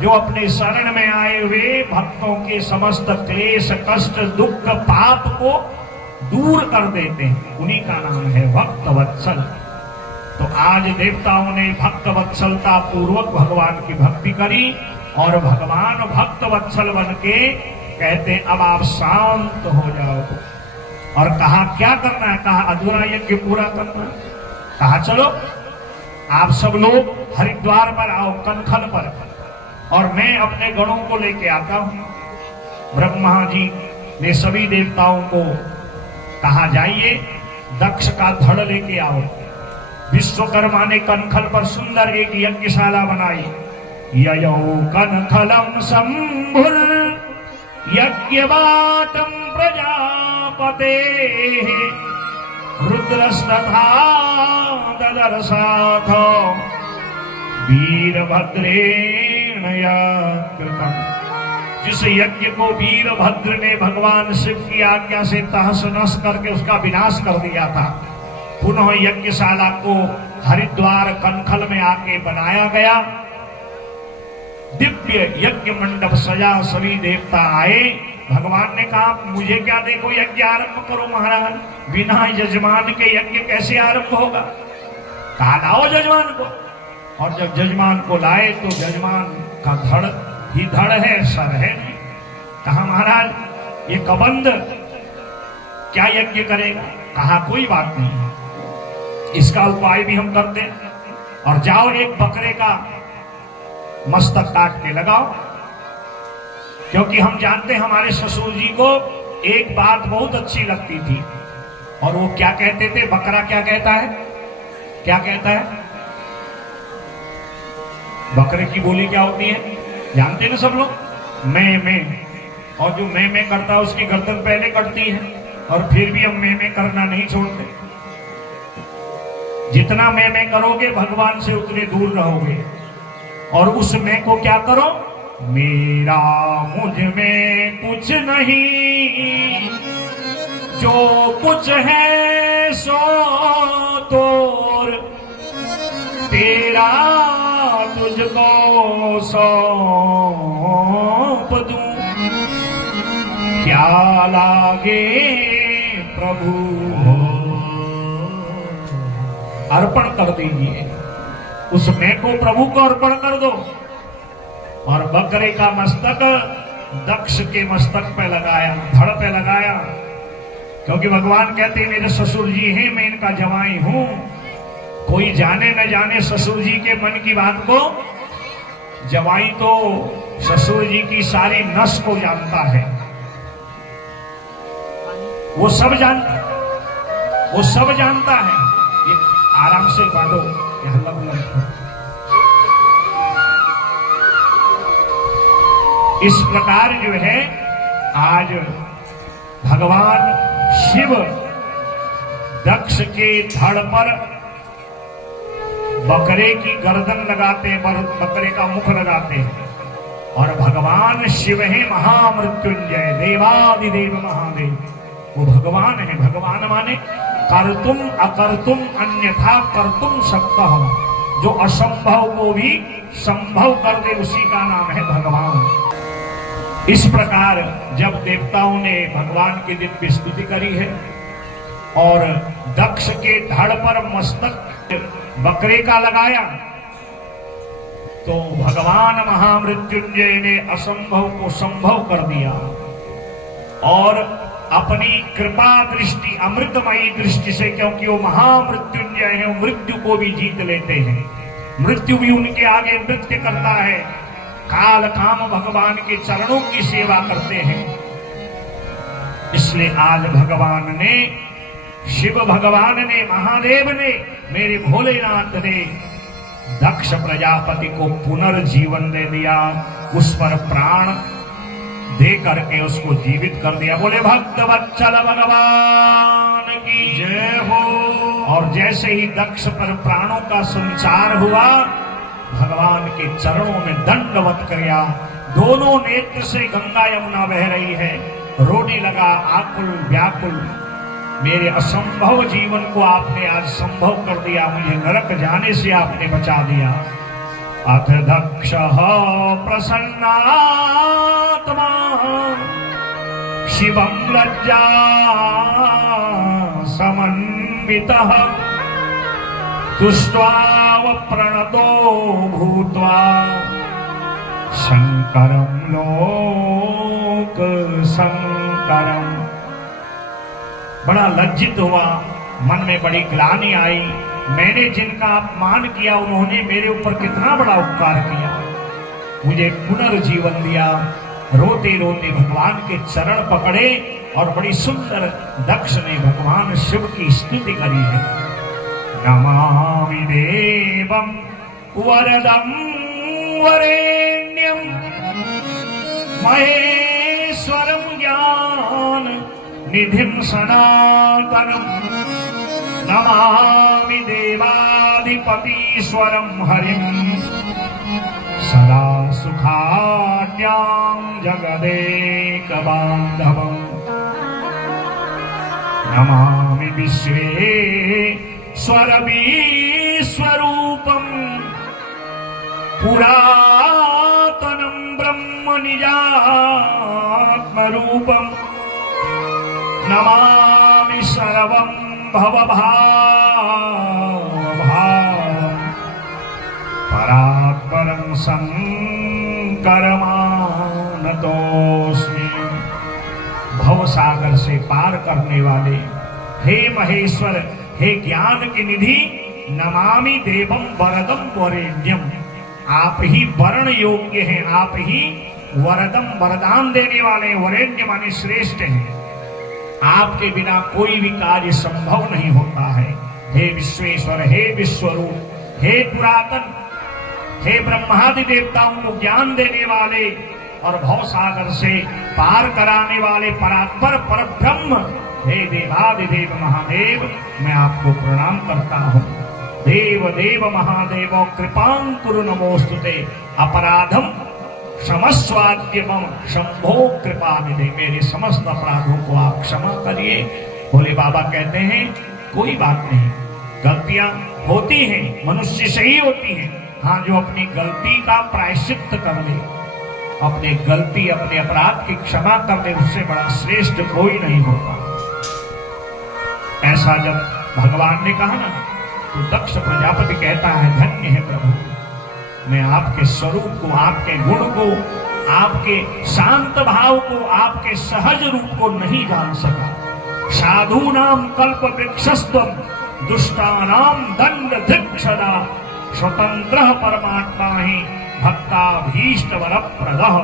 जो अपने शरण में आए हुए भक्तों के समस्त क्लेश, कष्ट, दुख, पाप को दूर कर देते हैं, उन्हीं का नाम है भक्त वत्सल। तो आज देवताओं ने भक्त वत्सलता पूर्वक भगवान की भक्ति करी, और भगवान भक्त वत्सल बन के कहते अब आप शांत हो जाओ। और कहा क्या करना है? कहा अधूरा यज्ञ पूरा करना। कहा चलो आप सब लोग हरिद्वार पर आओ, कनखल पर, और मैं अपने गणों को लेके आता हूं। ब्रह्मा जी ने सभी देवताओं को कहा जाइए दक्ष का धड़ लेके आओ। विश्वकर्मा ने कनखल पर सुंदर एक यज्ञशाला बनाई। ययो कनखलम संभुर यज्ञवाटम प्रजापते रुद्रस्तथा ददर्शाथ वीरभद्रेण कृतम। जिस यज्ञ को वीरभद्र ने भगवान शिव की आज्ञा से तहस नहस करके उसका विनाश कर दिया था, पुनः यज्ञशाला को हरिद्वार कनखल में आके बनाया गया। दिव्य यज्ञ मंडप सजा, सभी देवता आए। भगवान ने कहा मुझे क्या देखो, यज्ञ आरंभ करो महाराज। बिना यजमान के यज्ञ कैसे आरंभ होगा? कहा लाओ जजमान को। और जब जजमान को लाए तो जजमान का धड़ ही धड़ है, सर है नहीं। कहा महाराज ये कबंध क्या यज्ञ करेगा? कहा कोई बात नहीं, इसका उपाय भी हम करते हैं। और जाओ एक बकरे का मस्तक काट के लगाओ, क्योंकि हम जानते हैं हमारे ससुर जी को एक बात बहुत अच्छी लगती थी, और वो क्या कहते थे? बकरा क्या कहता है? क्या कहता है? बकरे की बोली क्या होती है जानते हैं ना सब लोग? मैं। और जो मैं करता है उसकी गर्दन पहले कटती है, और फिर भी हम मैं करना नहीं छोड़ते। जितना मैं करोगे भगवान से उतने दूर रहोगे। और उस मैं को क्या करो? मेरा मुझ में कुछ नहीं, जो कुछ है सो तोर, तेरा तुझको सौंप दूं, क्या लागे प्रभु। अर्पण कर दीजिए। उस मैं को प्रभु को अर्पण कर दो। और बकरे का मस्तक दक्ष के मस्तक पे लगाया, धड़ पे लगाया, क्योंकि भगवान कहते मेरे ससुर जी हैं, मैं इनका जवाई हूं। कोई जाने न जाने ससुर जी के मन की बात को, जवाई तो ससुर जी की सारी नस को जानता है, वो सब जानता है, वो सब जानता है। ये आराम से बांधो, ये हल्ला बुल्ला। इस प्रकार जो है आज भगवान शिव दक्ष के धड़ पर बकरे की गर्दन लगाते हैं, बकरे का मुख लगाते हैं। और भगवान शिव है महामृत्युंजय, देवादिदेव महादेव, वो भगवान है। भगवान माने कर्तुम अकर्तुम अन्यथा कर्तुम शक्तः, जो असंभव को भी संभव कर दे, उसी का नाम है भगवान। इस प्रकार जब देवताओं ने भगवान की दिव्य स्तुति करी है और दक्ष के धड़ पर मस्तक बकरे का लगाया, तो भगवान महामृत्युंजय ने असंभव को संभव कर दिया और अपनी कृपा दृष्टि, अमृतमयी दृष्टि से, क्योंकि वो महामृत्युंजय है, वो मृत्यु को भी जीत लेते हैं, मृत्यु भी उनके आगे नृत्य करता है, काल काम भगवान के चरणों की सेवा करते हैं। इसलिए आज भगवान ने, शिव भगवान ने, महादेव ने, मेरे भोलेनाथ ने दक्ष प्रजापति को पुनर्जीवन दे दिया, उस पर प्राण दे करके उसको जीवित कर दिया। बोले भक्त वत्सल भगवान की जय हो। और जैसे ही दक्ष पर प्राणों का संचार हुआ, भगवान के चरणों में दंडवत किया, दोनों नेत्र से गंगा यमुना बह रही है, रोने लगा आकुल व्याकुल, मेरे असंभव जीवन को आपने आज संभव कर दिया, मुझे नरक जाने से आपने बचा दिया। अथ दक्ष प्रसन्नात्मा शिवं लज्जा समन्वितः तुष्ट्वाव प्रणतो भूत्वा शंकरं लोक शंकरं। बड़ा लज्जित हुआ, मन में बड़ी ग्लानि आई, मैंने जिनका अपमान किया उन्होंने मेरे ऊपर कितना बड़ा उपकार किया, मुझे पुनर्जीवन दिया। रोते रोते भगवान के चरण पकड़े और बड़ी सुंदर दक्ष ने भगवान शिव की स्तुति करी है। नमामि देवं वरदं वरेण्यं महेश्वरं ज्ञान निधिं सनातनं। नमामि देवाधिपतीश्वरं हरिं सदा सुखाद्यां जगदेकबान्धवम्। नमामि विश्वेश्वरविश्वरूपं पुरातनं ब्रह्म निजात्मरूपम्। नमामि सर्वं भवभावभावम् परात्परं शंकरमानतोऽस्मि। भवसागर से पार करने वाले हे महेश्वर, हे ज्ञान की निधि, नमामि देवं वरदं वरेण्यम, आप ही वरण योग्य हैं, आप ही वरदम वरदान देने वाले, वरेण्य माने श्रेष्ठ हैं, आपके बिना कोई भी कार्य संभव नहीं होता है। हे विश्वेश्वर, हे विश्वरूप, हे पुरातन, हे ब्रह्मादि देवताओं को ज्ञान देने वाले और भवसागर से पार कराने वाले परात्पर पर ब्रह्म, हे देवादिदेव महादेव, मैं आपको प्रणाम करता हूँ। देव देव महादेव कृपां कुरु नमोस्तुते, अपराधम क्षमस्वाद्यमं शंभो कृपा निधे, मेरे समस्त अपराधों को आप क्षमा करिए। भोले बाबा कहते हैं कोई बात नहीं, गलतियां होती हैं, मनुष्य से ही होती हैं। हाँ, जो अपनी गलती का प्रायश्चित कर ले, अपने गलती अपने अपराध की क्षमा कर ले, उससे बड़ा श्रेष्ठ कोई नहीं होता। ऐसा जब भगवान ने कहा ना तो दक्ष प्रजापति कहता है, धन्य है प्रभु, मैं आपके स्वरूप को, आपके गुण को, आपके शांत भाव को, आपके सहज रूप को नहीं जान सका। साधूनाम कल्प वृक्षस्त्वम दुष्टानाम दंड धिक्षदा स्वतंत्र परमात्मा ही भक्ताभीष्ट वरप्रदः।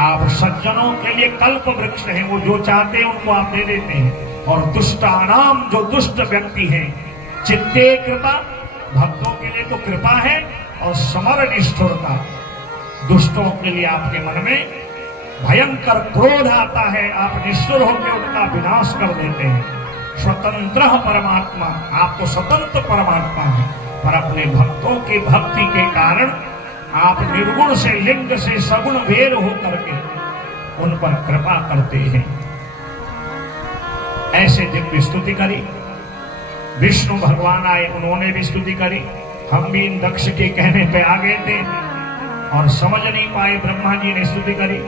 आप सज्जनों के लिए कल्प वृक्ष हैं, वो जो चाहते हैं उनको आप दे देते हैं। और दुष्टानाम, जो दुष्ट व्यक्ति हैं, चित्ते कृपा, भक्तों के लिए तो कृपा है, और समर निष्ठुरता, दुष्टों के लिए आपके मन में भयंकर क्रोध आता है, आप निष्ठुर होकर उनका विनाश कर देते हैं। स्वतंत्र परमात्मा, आप तो स्वतंत्र परमात्मा हैं, पर अपने भक्तों की भक्ति के कारण आप निर्गुण से, लिंग से सगुण वेर होकर के उन पर कृपा करते हैं। ऐसे दिव्य स्तुति करी। विष्णु भगवान आए, उन्होंने भी स्तुति करी। हम भी इन दक्ष के कहने पे आ गए थे और समझ नहीं पाए, ब्रह्मा जी ने स्तुति करी।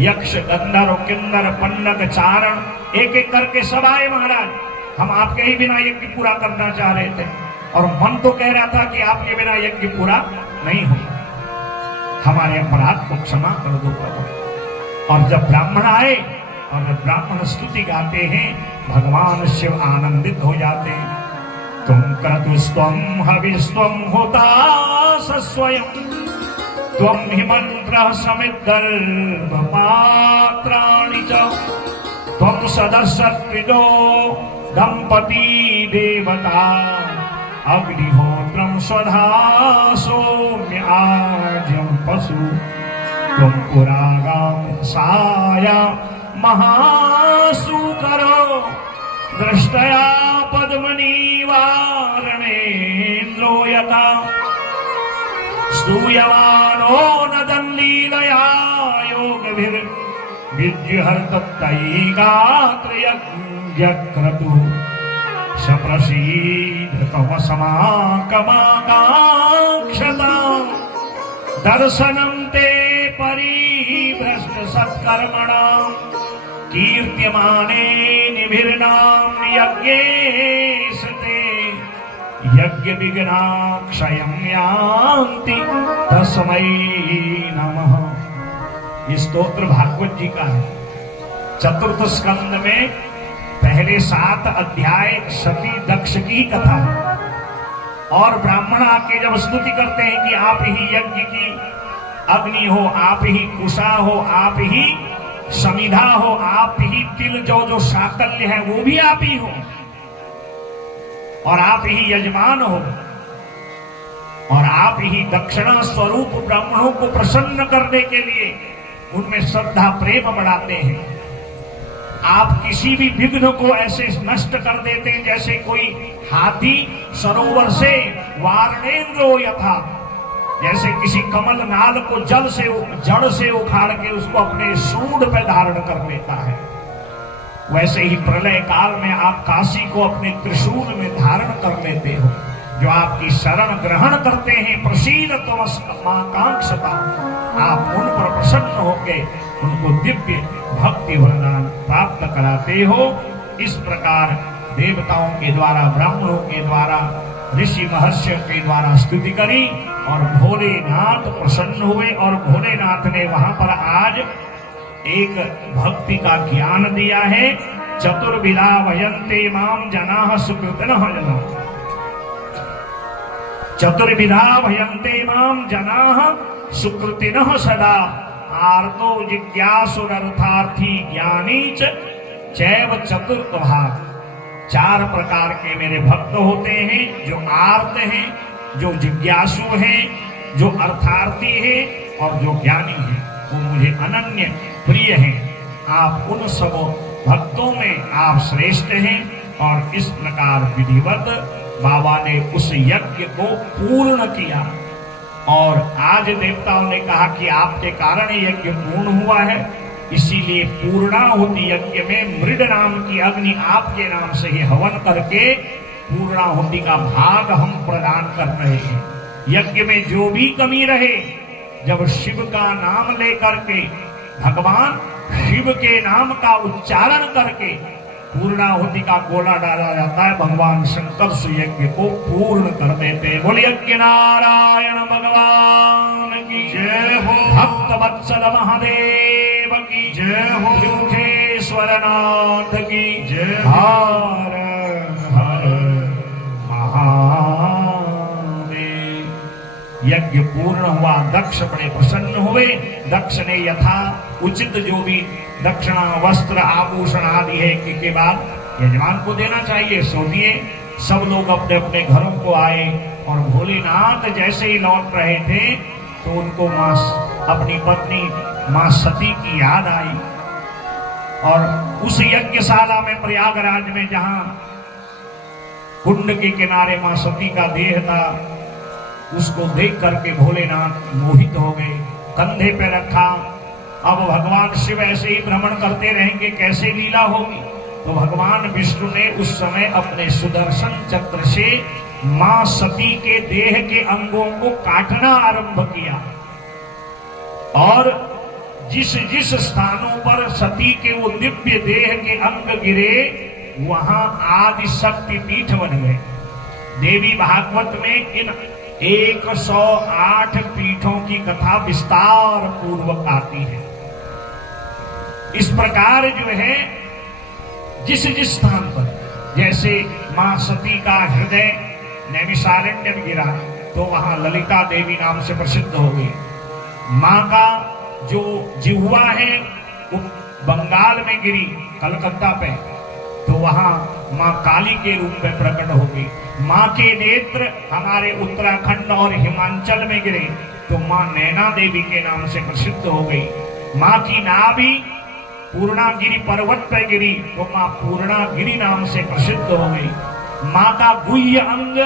यक्ष, गंधर्व, किन्नर, पन्नग, चारण, एक एक करके सब आए। महाराज, हम आपके ही बिना यज्ञ पूरा करना चाह रहे थे, और मन तो कह रहा था कि आपके बिना यज्ञ पूरा नहीं होगा, हमारे अपराध को क्षमा कर दो प्रभु। और जब ब्राह्मण आए और जब ब्राह्मण स्तुति गाते हैं, भगवान शिव आनंदित हो जाते हैं। तुम क्रतुस्त्वं हविस्त्वं होतास स्वयं, त्वं हि मंत्रः समिद्धर्व पात्राणि च, त्वं सदसत्विदो दंपती देवता, अग्निहोत्रं स्वधा सौम्य आज्यं पशु, त्वं पुरागां साया महासुकरो, दृष्टया पद्मनिवारणेन्द्रो यथा, स्तूयमानो नदन्लीलया योगभिर्विज्युहर्तत्तैकात्रयज्ञक्रतुः, सप्रसीद तव समाकमाकाङ्क्षता, दर्शनं ते परिभ्रष्ट सत्कर्मणाम्, कीर्त्यमाने निभिर्नाम यज्ञेशते, यज्ञ विघ्नाक्षयं यान्ति तस्मै नमः। ये स्तोत्र भागवत जी का है। चतुर्थ स्कंद में पहले 7 अध्याय सती दक्ष की कथा है, और ब्राह्मण आके जब स्तुति करते हैं कि आप ही यज्ञ की अग्नि हो, आप ही कुशा हो, आप ही समिधा हो, आप ही तिल जो साकल्य है वो भी आप ही हो, और आप ही यजमान हो, और आप ही दक्षिणा स्वरूप ब्राह्मणों को प्रसन्न करने के लिए उनमें श्रद्धा प्रेम बढ़ाते हैं। आप किसी भी विघ्न को ऐसे नष्ट कर देते हैं जैसे कोई हाथी सरोवर से वारणेन्द्रो यथा, जैसे किसी कमल नाल को जड़ से उखाड़ के उसको अपने सूंड पे धारण कर लेता है, वैसे ही प्रलय काल में आप काशी को अपने त्रिशूल में धारण कर लेते हो। जो आपकी शरण ग्रहण करते हैं, प्रसीद त्वमाकांक्षता, आप उन पर प्रसन्न होकर उनको दिव्य भक्ति वरदान प्राप्त कराते हो। इस प्रकार देवताओं के द्वारा, ब्राह्मणों के द्वारा, ऋषि महर्षियों के द्वारा स्तुति करी, और भोलेनाथ प्रसन्न हुए, और भोलेनाथ ने वहां पर आज एक भक्ति का ज्ञान दिया है। चतुर्विधा भजन्ते माम जनाः सुकृतिनः जना, चतुर्विधा भजन्ते माम जनाः सुकृतिनः सदा, आर्तो जिज्ञासुरर्थार्थी ज्ञानी चैव चतुर्थ भाग। 4 प्रकार के मेरे भक्त होते हैं, जो आर्त हैं, जो जिज्ञासु हैं, जो अर्थार्थी हैं, और जो ज्ञानी हैं। वो मुझे अनन्य प्रिय हैं। आप उन सब भक्तों में आप श्रेष्ठ हैं। और इस प्रकार विधिवत बाबा ने उस यज्ञ को पूर्ण किया, और आज देवताओं ने कहा कि आपके कारण यज्ञ पूर्ण हुआ है, इसीलिए पूर्णाहुति यज्ञ में मृड नाम की अग्नि आपके नाम से ही हवन करके पूर्णाहुति का भाग हम प्रदान कर रहे हैं। यज्ञ में जो भी कमी रहे, जब शिव का नाम लेकर के, भगवान शिव के नाम का उच्चारण करके पूर्णाहुति का गोला डाला जाता है, भगवान शंकर से यज्ञ को पूर्ण कर देते हैं। बोले यज्ञ नारायण भगवान की जय हो। भक्त वत्सल महादेव की जय हो। मुखेश्वर नाथ की जय हो। हर हर महादेव। यज्ञ पूर्ण हुआ, दक्ष बड़े प्रसन्न हुए। दक्ष ने यथा उचित जो भी दक्षिणा वस्त्र आभूषण आदि है के बाद यजमान को देना चाहिए, सो दिए। सब लोग अपने अपने घरों को आए और भोलेनाथ जैसे ही लौट रहे थे तो उनको मां अपनी पत्नी मां सती की याद आई। और उस यज्ञशाला में प्रयागराज में जहां कुंड के किनारे मां सती का देह था, उसको देख करके भोलेनाथ मोहित हो गए, कंधे पे रखा। अब भगवान शिव ऐसे ही भ्रमण करते रहेंगे, कैसे लीला होगी। तो भगवान विष्णु ने उस समय अपने सुदर्शन चक्र से मां सती के देह के अंगों को काटना आरंभ किया और जिस जिस स्थानों पर सती के वो दिव्य देह के अंग गिरे वहां आदि शक्ति पीठ बन गए। देवी भागवत में इन 108 पीठों की कथा विस्तार पूर्वक आती है। इस प्रकार जो है जिस जिस स्थान पर, जैसे मां सती का हृदय नैमिषारण्य में गिरा तो वहां ललिता देवी नाम से प्रसिद्ध हो गई। मां का जो जिह्वा है वो बंगाल में गिरी कलकत्ता पे, तो वहां मां काली के रूप में प्रकट हो गई। मां के नेत्र हमारे उत्तराखंड और हिमाचल में गिरे तो मां नैना देवी के नाम से प्रसिद्ध हो गई। मां की नाभि पूर्णागिरी पर्वत पर गिरी तो मां पूर्णागिरी नाम से प्रसिद्ध हो गई। मां का गुह्य अंग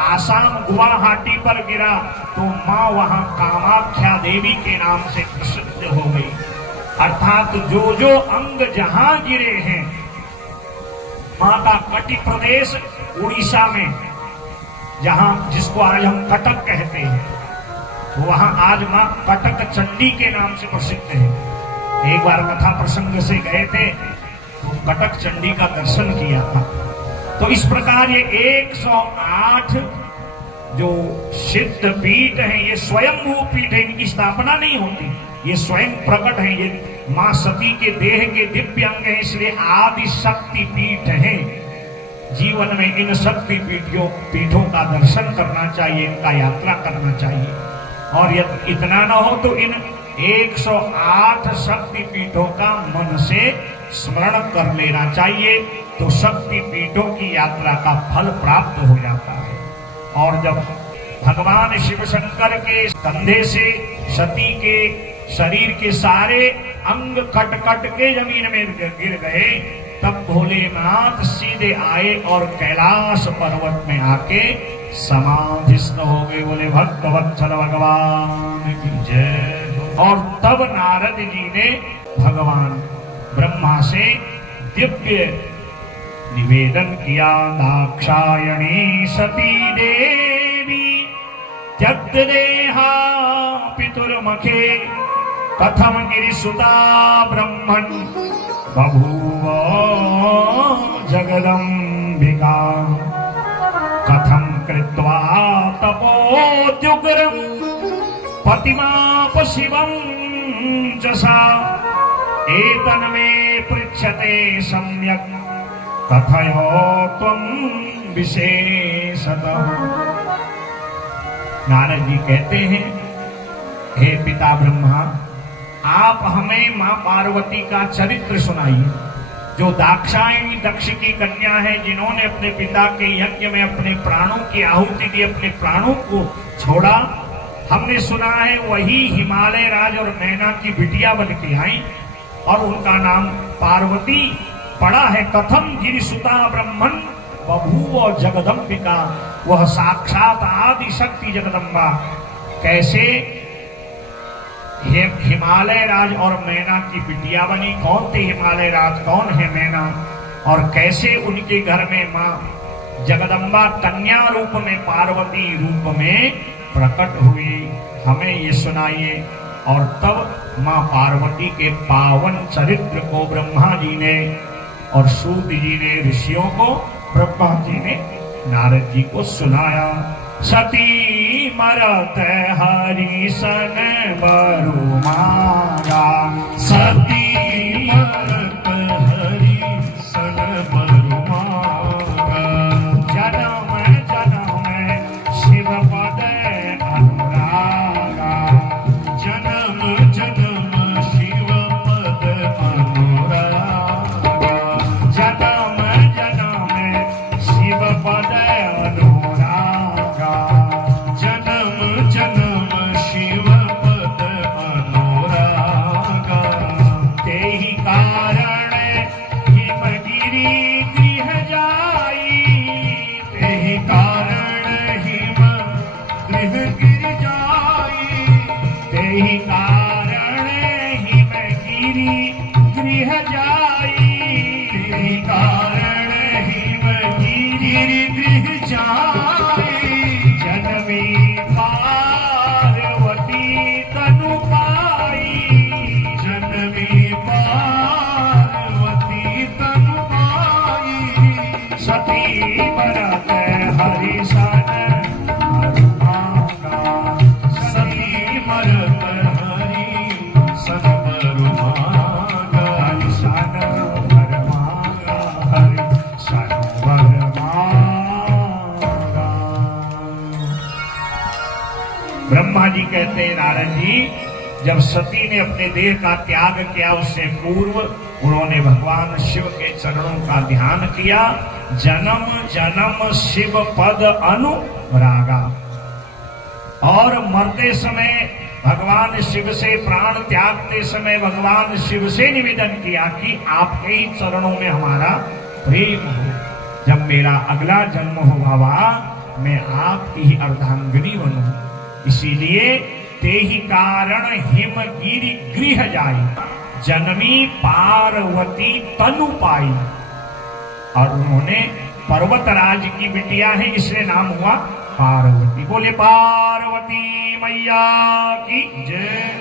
आसाम गुवाहाटी पर गिरा तो मां वहां कामाख्या देवी के नाम से प्रसिद्ध हो गई। अर्थात जो जो अंग जहां गिरे हैं, मां का कटि प्रदेश उड़ीसा में जहां जिसको आज हम कटक कहते हैं, तो वहां आज मां कटक चंडी के नाम से प्रसिद्ध है। एक बार कथा प्रसंग से गए थे तो कटक चंडी का दर्शन किया था। तो इस प्रकार ये 108 जो सिद्ध पीठ है, ये स्वयंभू पीठ है, इनकी स्थापना नहीं होती, ये स्वयं प्रकट है। ये मां सती के देह के दिव्य अंग है, इसलिए आदि शक्ति पीठ है। जीवन में इन शक्ति पीठों का दर्शन करना चाहिए, इनका यात्रा करना चाहिए। और यदि इतना न हो तो इन 108 शक्ति पीठों का मन से स्मरण कर लेना चाहिए, तो शक्ति पीठों की यात्रा का फल प्राप्त हो जाता है। और जब भगवान शिव शंकर के कंधे से सती के शरीर के सारे अंग कट कट के जमीन में गिर गए, तब भोलेनाथ सीधे आए और कैलाश पर्वत में आके समाधिस्थ हो गए। बोले भक्त वत्सल भगवान की जय। और तब नारद जी ने भगवान ब्रह्मा से दिव्य निवेदन किया। दाक्षायणी सती देवी त्यक्त देहा पितुर्मखे कथम गिरिसुता ब्रह्मण बभूव जगदम्बिका कथम कृत्वा तपोद्युग्रम पतिमाप शिवं च सा एतन्मे पृच्छते सम्यक् कथयो त्वं विशेषतः। नारद जी कहते हैं, हे पिता ब्रह्मा, आप हमें मां पार्वती का चरित्र सुनाइए, जो दाक्षायणी दक्ष की कन्या है, जिन्होंने अपने पिता के यज्ञ में अपने प्राणों की आहुति दी, अपने प्राणों को छोड़ा। हमने सुना है वही हिमालय राज और मैना की बिटिया बन के आई और उनका नाम पार्वती पड़ा है। कथम गिरिसुता ब्रह्मण बभूव जगदम्बिका, वह साक्षात आदि शक्ति जगदम्बा कैसे हिमालय राज और मैना की बिटिया बनी। कौन थे हिमालय राज, कौन है मैना, और कैसे उनके घर में मां जगदम्बा कन्या रूप में पार्वती रूप में प्रकट हुई, हमें ये सुनाइए। और तब मां पार्वती के पावन चरित्र को ब्रह्मा जी ने और सूत जी ने ऋषियों को, ब्रह्मा जी ने नारद जी को सुनाया। सती मरत हरि सन बरु मांगा, सती मरत हरि सन बरु मांगा। जन्म जन्म शिव पद अनुरागा, जन्म जन्म शिव पद अनुरागा। जन्म जन्म शिव पद अनुरागा, जन्म जन्म शिव पद अनुरागा। तेहि कारण हिमगिरि गृह जाई, तेहि कारण हिम गृह गिर जाई। तेहि कारण हिमगिरि गृह जाई, तेहि कारण हिम गिरि गृह जाई। जनमी पार्वती तनु पाई, जनमी पार्वती तनु पाई। सती मरत हरि सन बरु मांगा, सती मरत हरि सन बरु मांगा। हरि सन बर मांगा, हरि सन बर मांगा। ब्रह्मा जी कहते हैं नारद जी, जब सती ने अपने देह का त्याग किया उससे पूर्व उन्होंने भगवान शिव के चरणों का ध्यान किया। जन्म जन्म शिव पद अनुरागा, और मरते समय भगवान शिव से, प्राण त्यागते समय भगवान शिव से निवेदन किया कि आपके ही चरणों में हमारा प्रेम हो। जब मेरा अगला जन्म हो बाबा, मैं आपकी ही अर्धांगिनी बनूं। इसीलिए तेहि कारण हिमगिरि गृह जाई, जनमी पार्वती तनु पाई। और उन्होंने पर्वतराज की बिटिया है, इसलिए नाम हुआ पार्वती। बोले पार्वती मैया की जय।